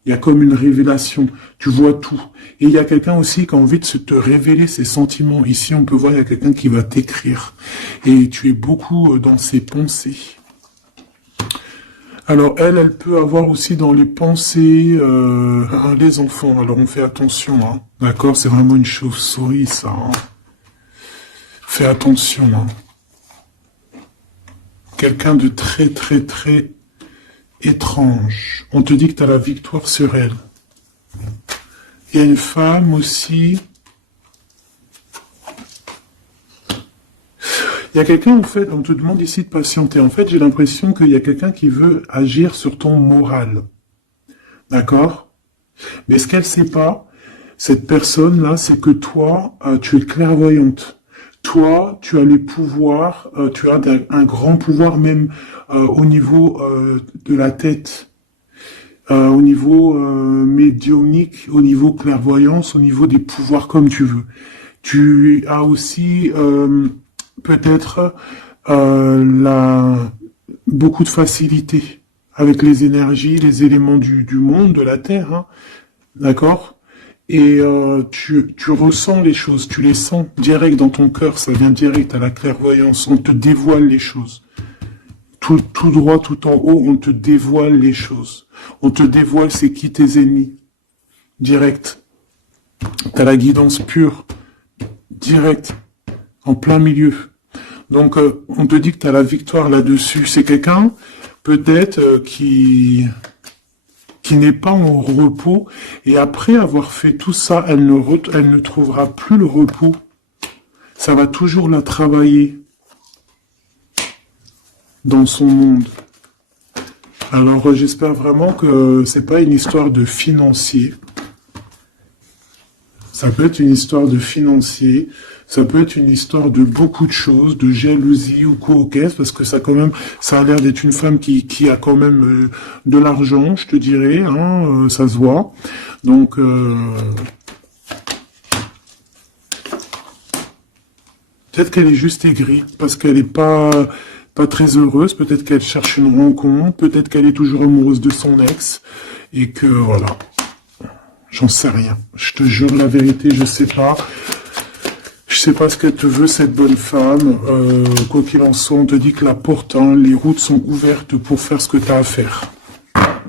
Il y a comme une révélation, tu vois tout. Et il y a quelqu'un aussi qui a envie de te révéler ses sentiments. Ici, on peut voir, il y a quelqu'un qui va t'écrire. Et tu es beaucoup dans ses pensées. Alors, elle peut avoir aussi dans les pensées les enfants. Alors, on fait attention, hein. D'accord? C'est vraiment une chauve-souris, ça. Hein. Fais attention, hein. Quelqu'un de très, très, très étrange. On te dit que tu as la victoire sur elle. Il y a une femme aussi. Il y a quelqu'un, en fait, on te demande ici de patienter. En fait, j'ai l'impression qu'il y a quelqu'un qui veut agir sur ton moral. D'accord? Mais ce qu'elle ne sait pas, cette personne-là, c'est que toi, tu es clairvoyante. Toi, tu as les pouvoirs, tu as un grand pouvoir même au niveau de la tête, au niveau médiumnique, au niveau clairvoyance, au niveau des pouvoirs comme tu veux. Tu as aussi peut-être beaucoup de facilité avec les énergies, les éléments du monde, de la Terre, hein, d'accord? Et tu ressens les choses, tu les sens direct dans ton cœur, ça vient direct à la clairvoyance, on te dévoile les choses. Tout droit, tout en haut, on te dévoile les choses. On te dévoile c'est qui tes ennemis. Direct. T'as la guidance pure. Direct. En plein milieu. Donc, on te dit que t'as la victoire là-dessus. C'est quelqu'un, peut-être, qui n'est pas en repos, et après avoir fait tout ça, elle ne trouvera plus le repos. Ça va toujours la travailler dans son monde. Alors j'espère vraiment que c'est pas une histoire de financier. Ça peut être une histoire de financier, ça peut être une histoire de beaucoup de choses, de jalousie ou quoi au caisse, parce que ça a l'air d'être une femme qui a quand même de l'argent, je te dirais, hein, ça se voit. Donc peut-être qu'elle est juste aigrie, parce qu'elle n'est pas très heureuse, peut-être qu'elle cherche une rencontre, peut-être qu'elle est toujours amoureuse de son ex, et que voilà. J'en sais rien. Je te jure la vérité, je sais pas. Je sais pas ce qu'elle te veut, cette bonne femme. Quoi qu'il en soit, on te dit que la porte, hein, les routes sont ouvertes pour faire ce que tu as à faire.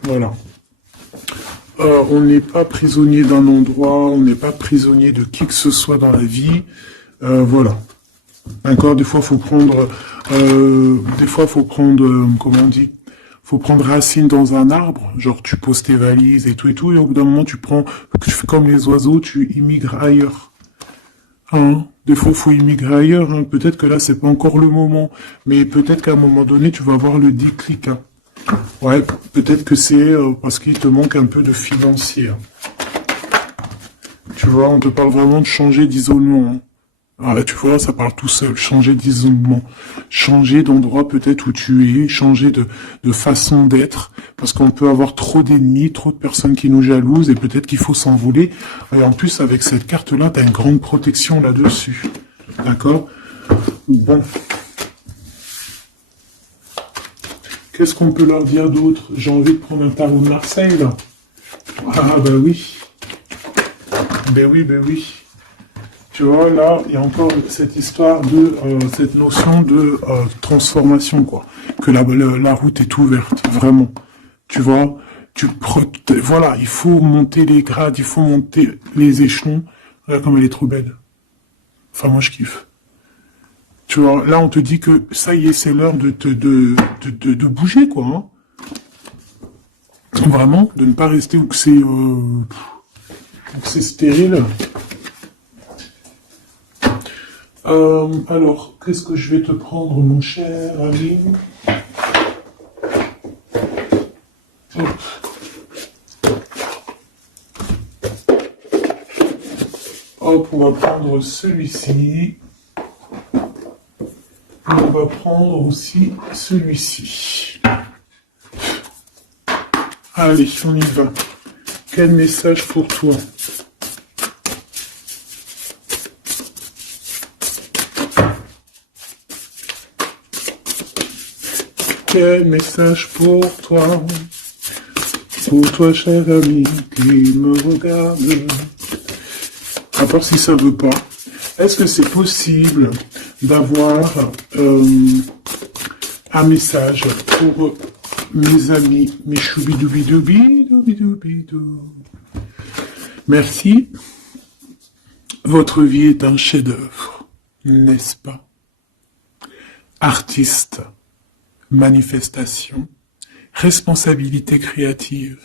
Voilà. On n'est pas prisonnier d'un endroit, on n'est pas prisonnier de qui que ce soit dans la vie. Voilà. D'accord, des fois faut prendre, comment on dit, faut prendre racine dans un arbre, genre tu poses tes valises et tout, et au bout d'un moment tu fais comme les oiseaux, tu immigres ailleurs. Hein, des fois, faut immigrer ailleurs. Hein. Peut-être que là, c'est pas encore le moment, mais peut-être qu'à un moment donné, tu vas avoir le déclic. Hein. Ouais, peut-être que c'est parce qu'il te manque un peu de financier. Hein. Tu vois, on te parle vraiment de changer d'isolement. Hein. Ah, là, tu vois, ça parle tout seul. Changer d'isolement. Changer d'endroit peut-être où tu es. Changer de façon d'être. Parce qu'on peut avoir trop d'ennemis, trop de personnes qui nous jalousent et peut-être qu'il faut s'envoler. Et en plus, avec cette carte-là, tu as une grande protection là-dessus. D'accord? Bon. Qu'est-ce qu'on peut leur dire d'autre? J'ai envie de prendre un tarot de Marseille, là. Ah, bah oui. Ben oui, ben oui. Tu vois, là, il y a encore cette histoire de, cette notion de transformation, quoi. Que la route est ouverte, vraiment. Tu vois, voilà, il faut monter les grades, il faut monter les échelons. Regarde comme elle est trop belle. Enfin, moi, je kiffe. Tu vois, là, on te dit que ça y est, c'est l'heure de bouger, quoi. Hein. Vraiment, de ne pas rester où que c'est stérile. Alors, qu'est-ce que je vais te prendre, mon cher ami? Hop. Hop, on va prendre celui-ci. On va prendre aussi celui-ci. Allez, on y va. Quel message pour toi? Quel message pour toi, cher ami qui me regarde. À part si ça veut pas. Est-ce que c'est possible d'avoir un message pour mes amis, mes choubidoubidoubidoubidoubidoubidou. Merci. Votre vie est un chef-d'œuvre, n'est-ce pas? Artiste. Manifestation, responsabilité créative.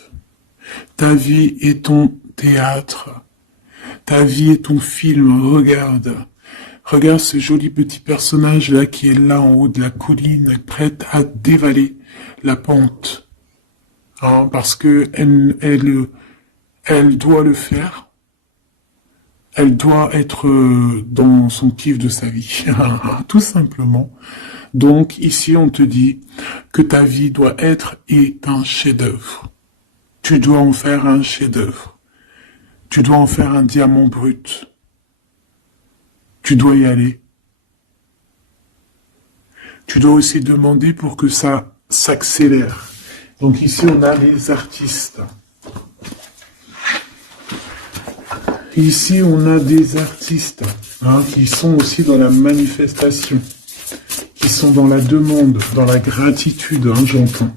Ta vie est ton théâtre. Ta vie est ton film. Regarde. Regarde ce joli petit personnage-là qui est là en haut de la colline, prête à dévaler la pente. Hein, parce que elle doit le faire. Elle doit être dans son kiff de sa vie. Tout simplement. Donc ici on te dit que ta vie doit être un chef-d'œuvre. Tu dois en faire un chef-d'œuvre. Tu dois en faire un diamant brut. Tu dois y aller. Tu dois aussi demander pour que ça s'accélère. Donc ici on a les artistes. Ici on a des artistes qui sont aussi dans la manifestation. Qui sont dans la demande, dans la gratitude, j'entends.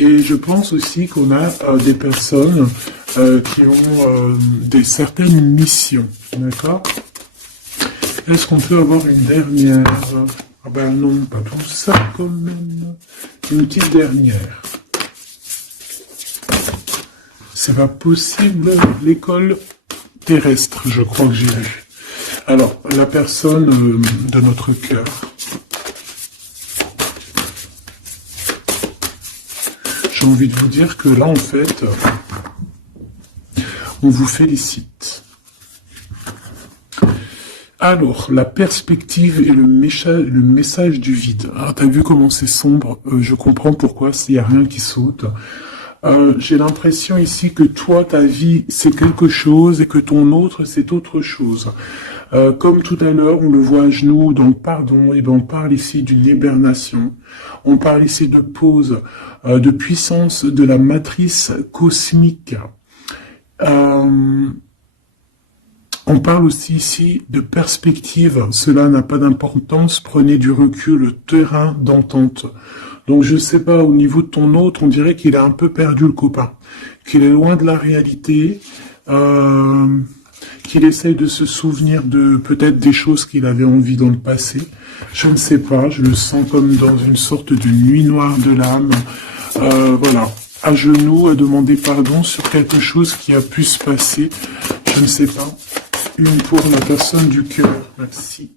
Et je pense aussi qu'on a des personnes qui ont certaines missions, d'accord? Est-ce qu'on peut avoir une dernière? Ah ben non, pas tout ça quand même. Une petite dernière. C'est pas possible, l'école terrestre, je crois que j'ai vu. Alors, la personne de notre cœur. J'ai envie de vous dire que là, en fait, on vous félicite. Alors, la perspective et le message du vide. Ah, t'as vu comment c'est sombre? Je comprends pourquoi s'il n'y a rien qui saute. J'ai l'impression ici que toi, ta vie, c'est quelque chose et que ton autre, c'est autre chose. Comme tout à l'heure, on le voit à genoux dans le pardon, et ben on parle ici d'une hibernation. On parle ici de pause, de puissance de la matrice cosmique. On parle aussi ici de perspective. Cela n'a pas d'importance. Prenez du recul, terrain d'entente. Donc je sais pas, au niveau de ton autre, on dirait qu'il a un peu perdu le copain, qu'il est loin de la réalité, qu'il essaye de se souvenir de peut-être des choses qu'il avait envie dans le passé. Je ne sais pas, je le sens comme dans une sorte de nuit noire de l'âme. Voilà, à genoux, à demander pardon sur quelque chose qui a pu se passer. Je ne sais pas. Une pour la personne du cœur. Merci.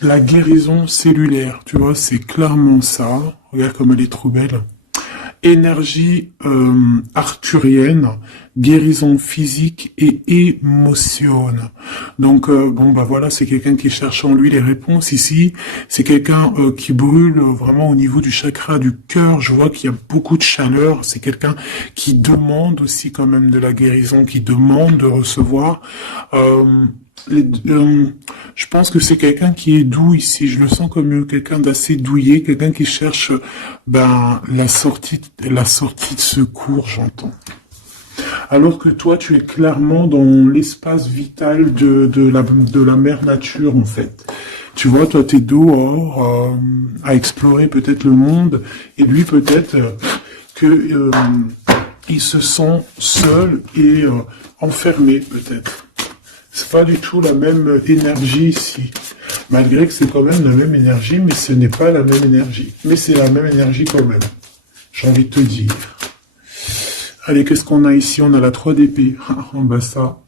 La guérison cellulaire, tu vois, c'est clairement ça. Regarde comme elle est trop belle. Énergie arthurienne, guérison physique et émotion. Donc bon bah voilà, c'est quelqu'un qui cherche en lui les réponses ici. C'est quelqu'un qui brûle vraiment au niveau du chakra du cœur. Je vois qu'il y a beaucoup de chaleur. C'est quelqu'un qui demande aussi quand même de la guérison, qui demande de recevoir. Je pense que c'est quelqu'un qui est doux ici. Je le sens comme quelqu'un d'assez douillet, quelqu'un qui cherche la sortie de secours, j'entends. Alors que toi, tu es clairement dans l'espace vital de la mère nature, en fait. Tu vois, toi, t'es dehors à explorer peut-être le monde, et lui, peut-être que il se sent seul et enfermé, peut-être. C'est pas du tout la même énergie ici. Malgré que c'est quand même la même énergie, mais ce n'est pas la même énergie. Mais c'est la même énergie quand même. J'ai envie de te dire. Allez, qu'est-ce qu'on a ici? On a la 3 d'épée. En bas ça.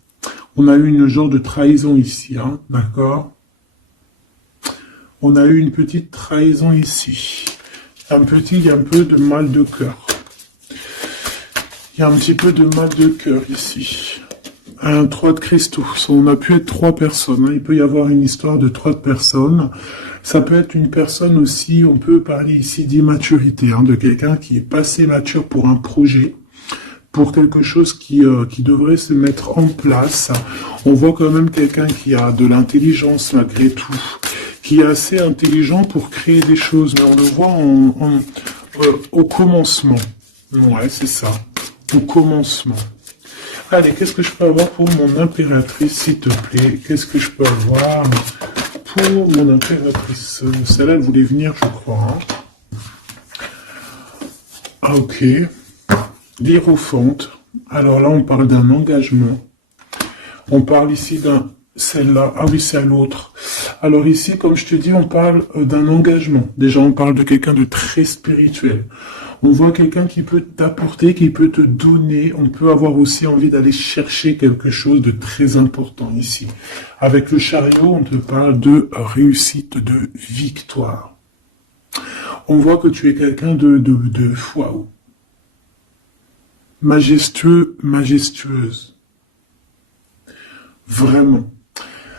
On a eu une genre de trahison ici, hein, d'accord? On a eu une petite trahison ici. Il y a un peu de mal de cœur. Il y a un petit peu de mal de cœur ici. Un 3 de cristaux. On a pu être 3 personnes. Hein. Il peut y avoir une histoire de 3 personnes. Ça peut être une personne aussi, on peut parler ici d'immaturité, hein, de quelqu'un qui est pas assez mature pour un projet, pour quelque chose qui devrait se mettre en place. On voit quand même quelqu'un qui a de l'intelligence malgré tout, qui est assez intelligent pour créer des choses, mais on le voit au commencement. Ouais, c'est ça. Au commencement. Allez, qu'est-ce que je peux avoir pour mon impératrice, s'il te plaît? Qu'est-ce que je peux avoir pour mon impératrice? Celle-là, elle voulait venir, je crois. Hein. Ah, ok. L'Hiérophante. Alors là, on parle d'un engagement. On parle ici d'un... Celle-là. Ah oui, c'est à l'autre. Alors ici, comme je te dis, on parle d'un engagement. Déjà, on parle de quelqu'un de très spirituel. On voit quelqu'un qui peut t'apporter, qui peut te donner. On peut avoir aussi envie d'aller chercher quelque chose de très important ici. Avec le chariot, on te parle de réussite, de victoire. On voit que tu es quelqu'un de waouh. Majestueux, majestueuse. Vraiment.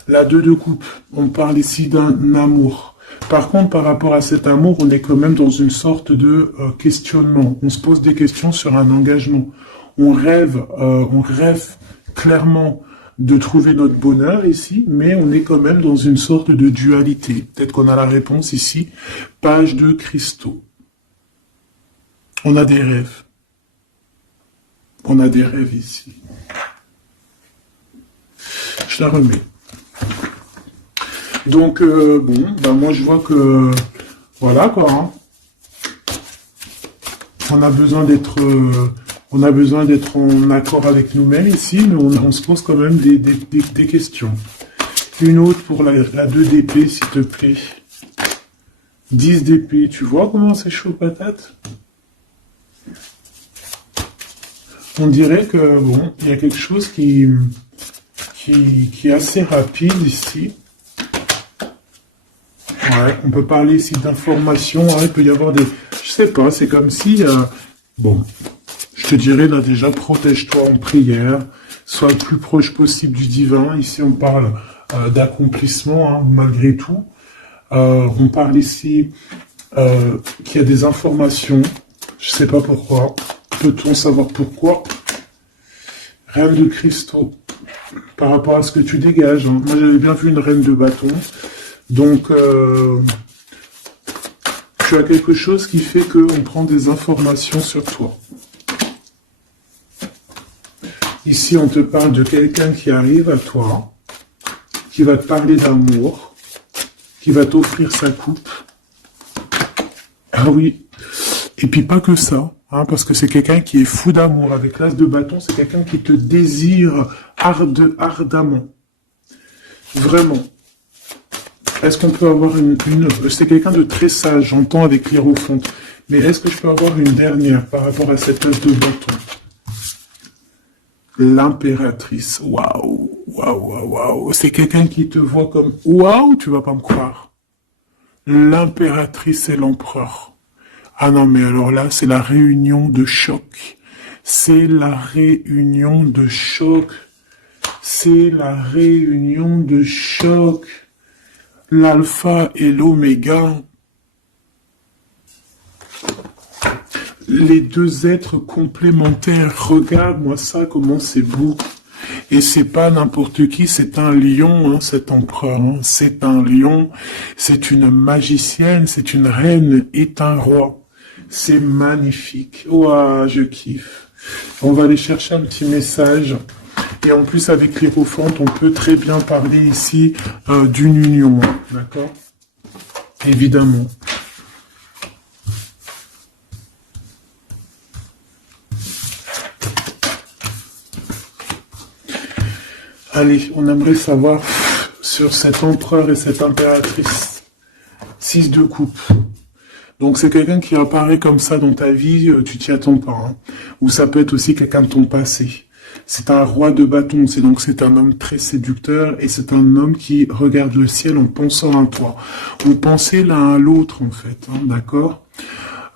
La 2 de coupe, on parle ici d'un amour. Par contre, par rapport à cet amour, on est quand même dans une sorte de questionnement. On se pose des questions sur un engagement. On rêve clairement de trouver notre bonheur ici, mais on est quand même dans une sorte de dualité. Peut-être qu'on a la réponse ici. Page de cristaux. On a des rêves. On a des rêves ici. Je la remets. Donc, bon, ben moi je vois que, voilà quoi, hein. On a besoin d'être en accord avec nous-mêmes ici, mais on se pose quand même des questions. Une autre pour la 2 d'épée, s'il te plaît. 10 d'épée, tu vois comment c'est chaud patate? On dirait que, bon, il y a quelque chose qui est assez rapide ici. Ouais, on peut parler ici d'informations, hein, il peut y avoir des... Je sais pas, c'est comme si... bon, je te dirais là déjà, protège-toi en prière, sois le plus proche possible du divin. Ici, on parle d'accomplissement, hein, malgré tout. On parle ici qu'il y a des informations, je sais pas pourquoi. Peut-on savoir pourquoi? Reine de cristaux, par rapport à ce que tu dégages. Hein. Moi, j'avais bien vu une reine de bâton. Donc, tu as quelque chose qui fait qu'on prend des informations sur toi. Ici, on te parle de quelqu'un qui arrive à toi, qui va te parler d'amour, qui va t'offrir sa coupe. Ah oui. Et puis pas que ça, hein, parce que c'est quelqu'un qui est fou d'amour. Avec l'as de bâton, c'est quelqu'un qui te désire ardemment. Vraiment. Est-ce qu'on peut avoir c'est quelqu'un de très sage, j'entends avec l'hiérophante. Mais est-ce que je peux avoir une dernière par rapport à cette as de bâton? L'impératrice. Waouh, waouh, waouh, waouh. C'est quelqu'un qui te voit comme waouh, tu vas pas me croire. L'impératrice et l'empereur. Ah non, mais alors là, c'est la réunion de choc. C'est la réunion de choc. C'est la réunion de choc. L'alpha et l'oméga. Les deux êtres complémentaires. Regarde-moi ça, comment c'est beau. Et c'est pas n'importe qui, c'est un lion, hein, cet empereur. Hein. C'est un lion, c'est une magicienne, c'est une reine et un roi. C'est magnifique. Ouah, je kiffe. On va aller chercher un petit message. Et en plus, avec l'hiérophante, on peut très bien parler ici d'une union. Hein, d'accord? Évidemment. Allez, on aimerait savoir sur cet empereur et cette impératrice. 6 de coupe. Donc c'est quelqu'un qui apparaît comme ça dans ta vie, tu t'y attends pas. Hein. Ou ça peut être aussi quelqu'un de ton passé. C'est un roi de bâton, c'est un homme très séducteur et c'est un homme qui regarde le ciel en pensant à toi. On pensait l'un à l'autre en fait, hein, d'accord?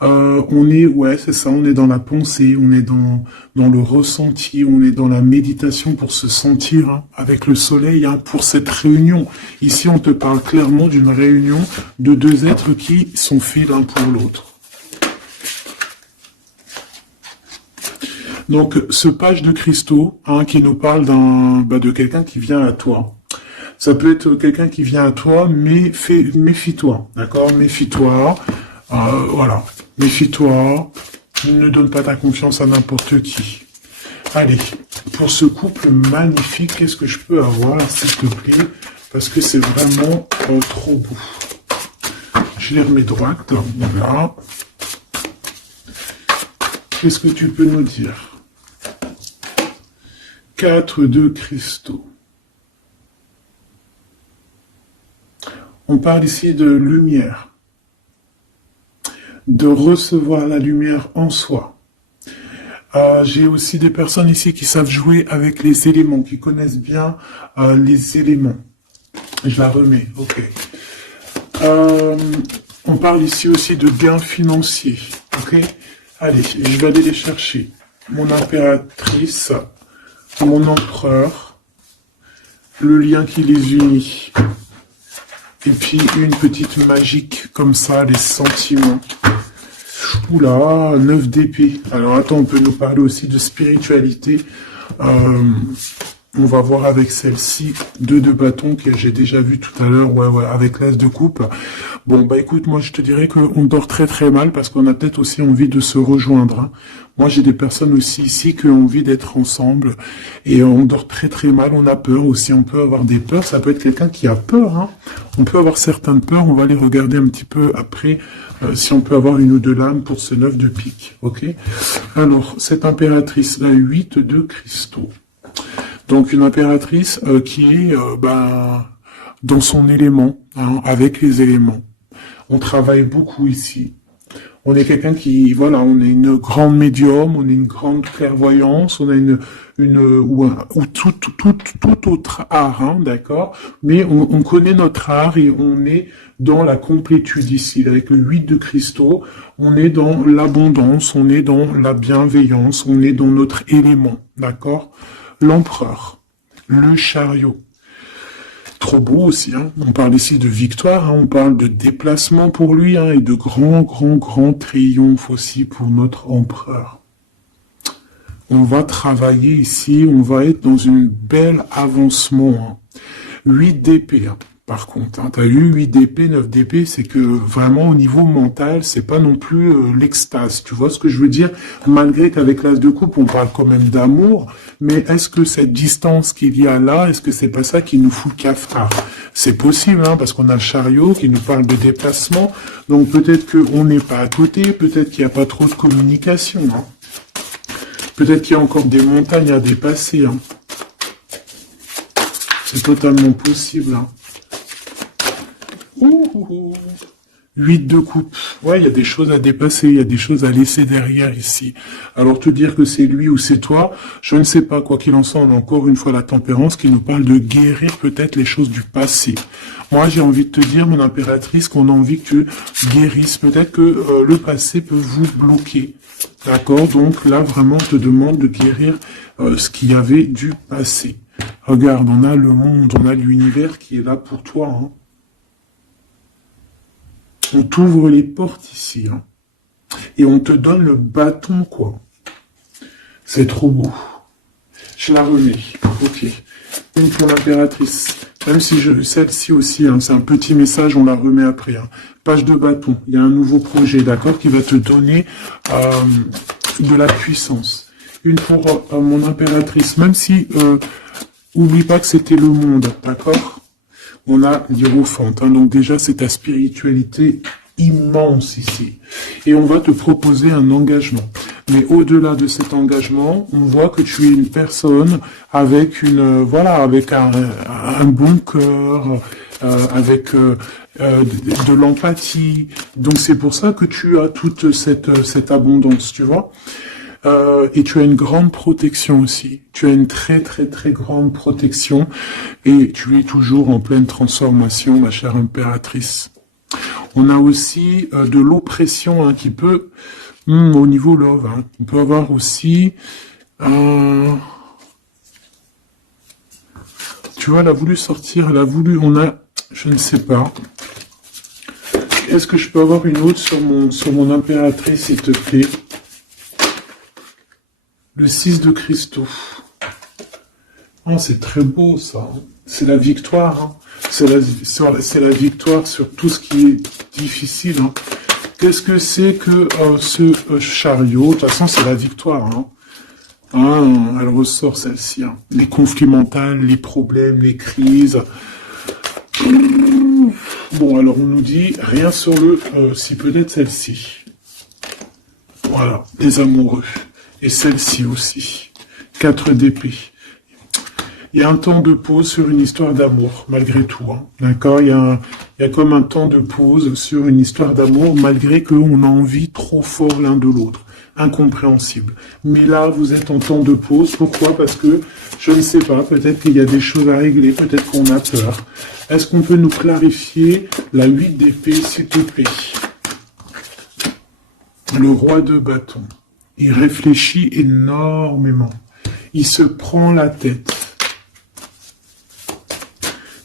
On est, ouais, c'est ça, on est dans la pensée, on est dans le ressenti, on est dans la méditation pour se sentir hein, avec le soleil, hein, pour cette réunion. Ici, on te parle clairement d'une réunion de deux êtres qui sont faits l'un pour l'autre. Donc, ce page de cristaux, hein, qui nous parle de quelqu'un qui vient à toi. Ça peut être quelqu'un qui vient à toi, mais méfie-toi, d'accord? Méfie-toi, voilà. Méfie-toi, ne donne pas ta confiance à n'importe qui. Allez, pour ce couple magnifique, qu'est-ce que je peux avoir, s'il te plaît? Parce que c'est vraiment trop beau. Je les remets droite, voilà. Qu'est-ce que tu peux nous dire? 4 de cristaux. On parle ici de lumière. De recevoir la lumière en soi. J'ai aussi des personnes ici qui savent jouer avec les éléments, qui connaissent bien les éléments. Je la remets, ok. On parle ici aussi de gains financiers, ok. Allez, je vais aller les chercher. Mon impératrice, mon empereur, le lien qui les unit. Et puis une petite magique comme ça, les sentiments. Oula, 9 d'épée. Alors attends, on peut nous parler aussi de spiritualité. On va voir avec celle-ci, 2 de bâton que j'ai déjà vu tout à l'heure, ouais, avec l'as de coupe. Bon, bah écoute, moi je te dirais qu'on dort très très mal parce qu'on a peut-être aussi envie de se rejoindre. Hein. Moi j'ai des personnes aussi ici qui ont envie d'être ensemble et on dort très très mal, on a peur aussi, on peut avoir des peurs, ça peut être quelqu'un qui a peur. Hein. On peut avoir certaines peurs, on va les regarder un petit peu après si on peut avoir une ou deux lames pour ce 9 de pique, ok? Alors, cette impératrice, la 8 de cristaux. Donc une impératrice qui est dans son élément, hein, avec les éléments. On travaille beaucoup ici. On est quelqu'un qui, voilà, on est une grande médium, on est une grande clairvoyance, on a ou tout autre art, hein, d'accord. Mais on connaît notre art et on est dans la complétude ici. Avec le 8 de cristaux, on est dans l'abondance, on est dans la bienveillance, on est dans notre élément, d'accord. L'empereur, le chariot. Trop beau aussi, hein. On parle ici de victoire, hein. On parle de déplacement pour lui, hein, et de grand triomphe aussi pour notre empereur. On va travailler ici, on va être dans une belle avancement. Hein. 8 d'épée. Hein. Par contre, hein, t'as eu 8 d'épée, 9 d'épée, c'est que vraiment au niveau mental, c'est pas non plus l'extase. Tu vois ce que je veux dire? Malgré qu'avec l'as de coupe, on parle quand même d'amour, mais est-ce que cette distance qu'il y a là, est-ce que c'est pas ça qui nous fout le cafard? C'est possible, hein, parce qu'on a le chariot qui nous parle de déplacement, donc peut-être qu'on n'est pas à côté, peut-être qu'il n'y a pas trop de communication, hein. Peut-être qu'il y a encore des montagnes à dépasser, hein. C'est totalement possible, hein. 8 de coupe. Ouais, il y a des choses à dépasser, il y a des choses à laisser derrière ici. Alors te dire que c'est lui ou c'est toi, je ne sais pas. Quoi qu'il en soit, on a encore une fois la tempérance qui nous parle de guérir peut-être les choses du passé. Moi, j'ai envie de te dire, mon impératrice, qu'on a envie que tu guérisses. Peut-être que le passé peut vous bloquer. D'accord? Donc là, vraiment, on te demande de guérir ce qu'il y avait du passé. Regarde, on a le monde, on a l'univers qui est là pour toi, hein. On t'ouvre les portes ici, hein. Et on te donne le bâton, quoi. C'est trop beau. Je la remets. Ok. Une pour l'impératrice. Même si celle-ci aussi, hein, c'est un petit message, on la remet après, hein. Page de bâton. Il y a un nouveau projet, d'accord, qui va te donner de la puissance. Une pour mon impératrice. Même si, oublie pas que c'était le monde, d'accord? On a l'Hiérophante, hein, donc déjà c'est ta spiritualité immense ici. Et on va te proposer un engagement. Mais au-delà de cet engagement, on voit que tu es une personne avec avec un bon cœur, avec de l'empathie. Donc c'est pour ça que tu as toute cette abondance, tu vois. Et tu as une grande protection aussi. Tu as une très très très grande protection et tu es toujours en pleine transformation, ma chère impératrice. On a aussi de l'oppression, hein, qui peut, au niveau love, hein, on peut avoir aussi, tu vois, elle a voulu sortir, je ne sais pas. Est-ce que je peux avoir une autre sur mon impératrice, s'il te plaît? Le 6 de cristaux. Oh, c'est très beau, ça. C'est la victoire, hein. C'est la victoire sur tout ce qui est difficile, hein. Qu'est-ce que c'est que ce chariot? De toute façon, c'est la victoire, hein. Ah, elle ressort, celle-ci, hein. Les conflits mentaux, les problèmes, les crises. Bon, alors on nous dit rien sur si peut-être celle-ci. Voilà, les amoureux. Et celle-ci aussi. 4 d'épée. Il y a un temps de pause sur une histoire d'amour, malgré tout, hein. D'accord? Il y a comme un temps de pause sur une histoire d'amour, malgré qu'on a envie trop fort l'un de l'autre. Incompréhensible. Mais là, vous êtes en temps de pause. Pourquoi? Parce que, je ne sais pas, peut-être qu'il y a des choses à régler, peut-être qu'on a peur. Est-ce qu'on peut nous clarifier la 8 d'épée, s'il te plaît? Le roi de bâton. Il réfléchit énormément. Il se prend la tête.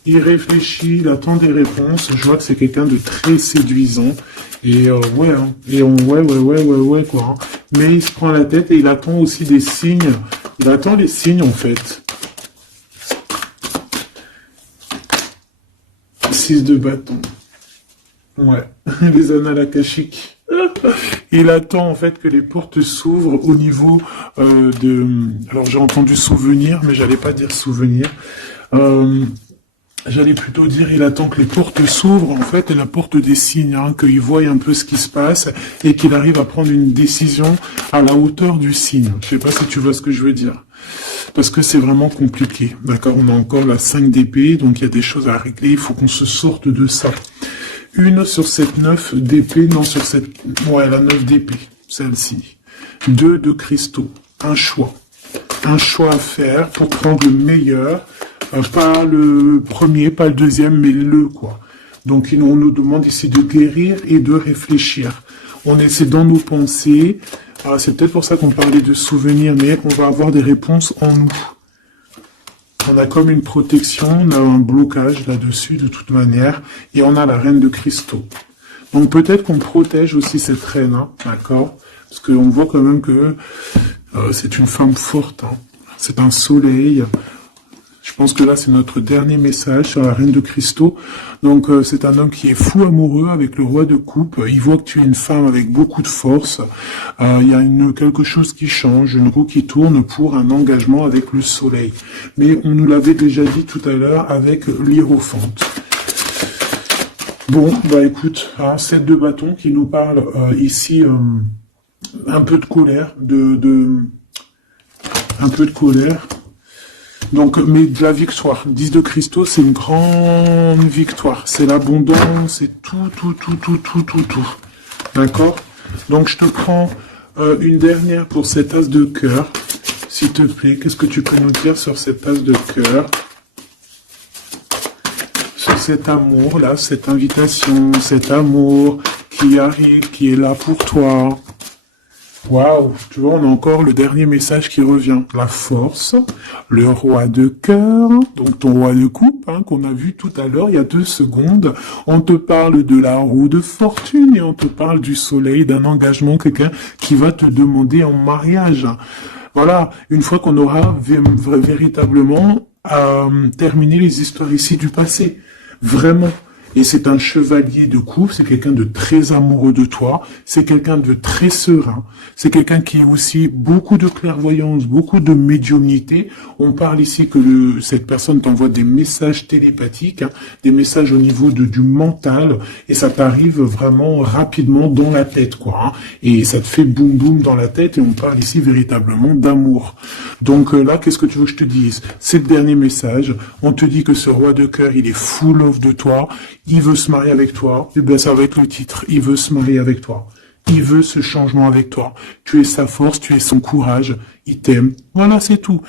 Il réfléchit, il attend des réponses. Je vois que c'est quelqu'un de très séduisant. Et ouais, hein. Et ouais, quoi. Hein. Mais il se prend la tête et il attend aussi des signes. Il attend les signes, en fait. 6 de bâton. Ouais. Les annales akashiques. Il attend en fait que les portes s'ouvrent au niveau Alors j'ai entendu souvenir, mais j'allais pas dire souvenir. J'allais plutôt dire il attend que les portes s'ouvrent en fait et la porte des signes, hein, qu'il voie un peu ce qui se passe et qu'il arrive à prendre une décision à la hauteur du signe. Je sais pas si tu vois ce que je veux dire. Parce que c'est vraiment compliqué. D'accord, on a encore la 5 d'épée, donc il y a des choses à régler, il faut qu'on se sorte de ça. Une sur cette 9 d'épée, non sur cette... Ouais, la 9 d'épée, celle-ci. 2 de cristaux, un choix. Un choix à faire pour prendre le meilleur. Pas le premier, pas le deuxième, mais le, quoi. Donc on nous demande ici de guérir et de réfléchir. On essaie dans nos pensées. C'est peut-être pour ça qu'on parlait de souvenirs, mais on va avoir des réponses en nous. On a comme une protection, on a un blocage là-dessus de toute manière, et on a la reine de cristaux. Donc peut-être qu'on protège aussi cette reine, hein, d'accord? Parce qu'on voit quand même que c'est une femme forte, hein. C'est un soleil. Je pense que là, c'est notre dernier message sur la reine de cristaux. Donc, c'est un homme qui est fou amoureux avec le roi de coupe. Il voit que tu es une femme avec beaucoup de force. Il y a quelque chose qui change, une roue qui tourne pour un engagement avec le soleil. Mais on nous l'avait déjà dit tout à l'heure avec l'hiérophante. Bon, bah écoute, 7 de bâton qui nous parle ici un peu de colère, un peu de colère. Donc, mais de la victoire. 10 de cristaux, c'est une grande victoire. C'est l'abondance, c'est tout. D'accord? Donc, je te prends une dernière pour cet as de cœur. S'il te plaît, qu'est-ce que tu peux nous dire sur cet as de cœur? Sur cet amour, là, cette invitation, cet amour qui arrive, qui est là pour toi. Waouh, tu vois, on a encore le dernier message qui revient. La force, le roi de cœur, donc ton roi de coupe, qu'on a vu tout à l'heure, il y a 2 secondes. On te parle de la roue de fortune et on te parle du soleil, d'un engagement, quelqu'un qui va te demander en mariage. Voilà, une fois qu'on aura véritablement terminé les histoires ici du passé. Vraiment. Et c'est un chevalier de coupe, c'est quelqu'un de très amoureux de toi, c'est quelqu'un de très serein, c'est quelqu'un qui a aussi beaucoup de clairvoyance, beaucoup de médiumnité. On parle ici que cette personne t'envoie des messages télépathiques, des messages au niveau du mental, et ça t'arrive vraiment rapidement dans la tête, quoi. Et ça te fait boum boum dans la tête, et on parle ici véritablement d'amour. Donc là, qu'est-ce que tu veux que je te dise? C'est le dernier message. On te dit que ce roi de cœur, il est full of de toi. Il veut se marier avec toi. Et bien, ça va être le titre. Il veut se marier avec toi. Il veut ce changement avec toi. Tu es sa force, tu es son courage. Il t'aime. Voilà, c'est tout.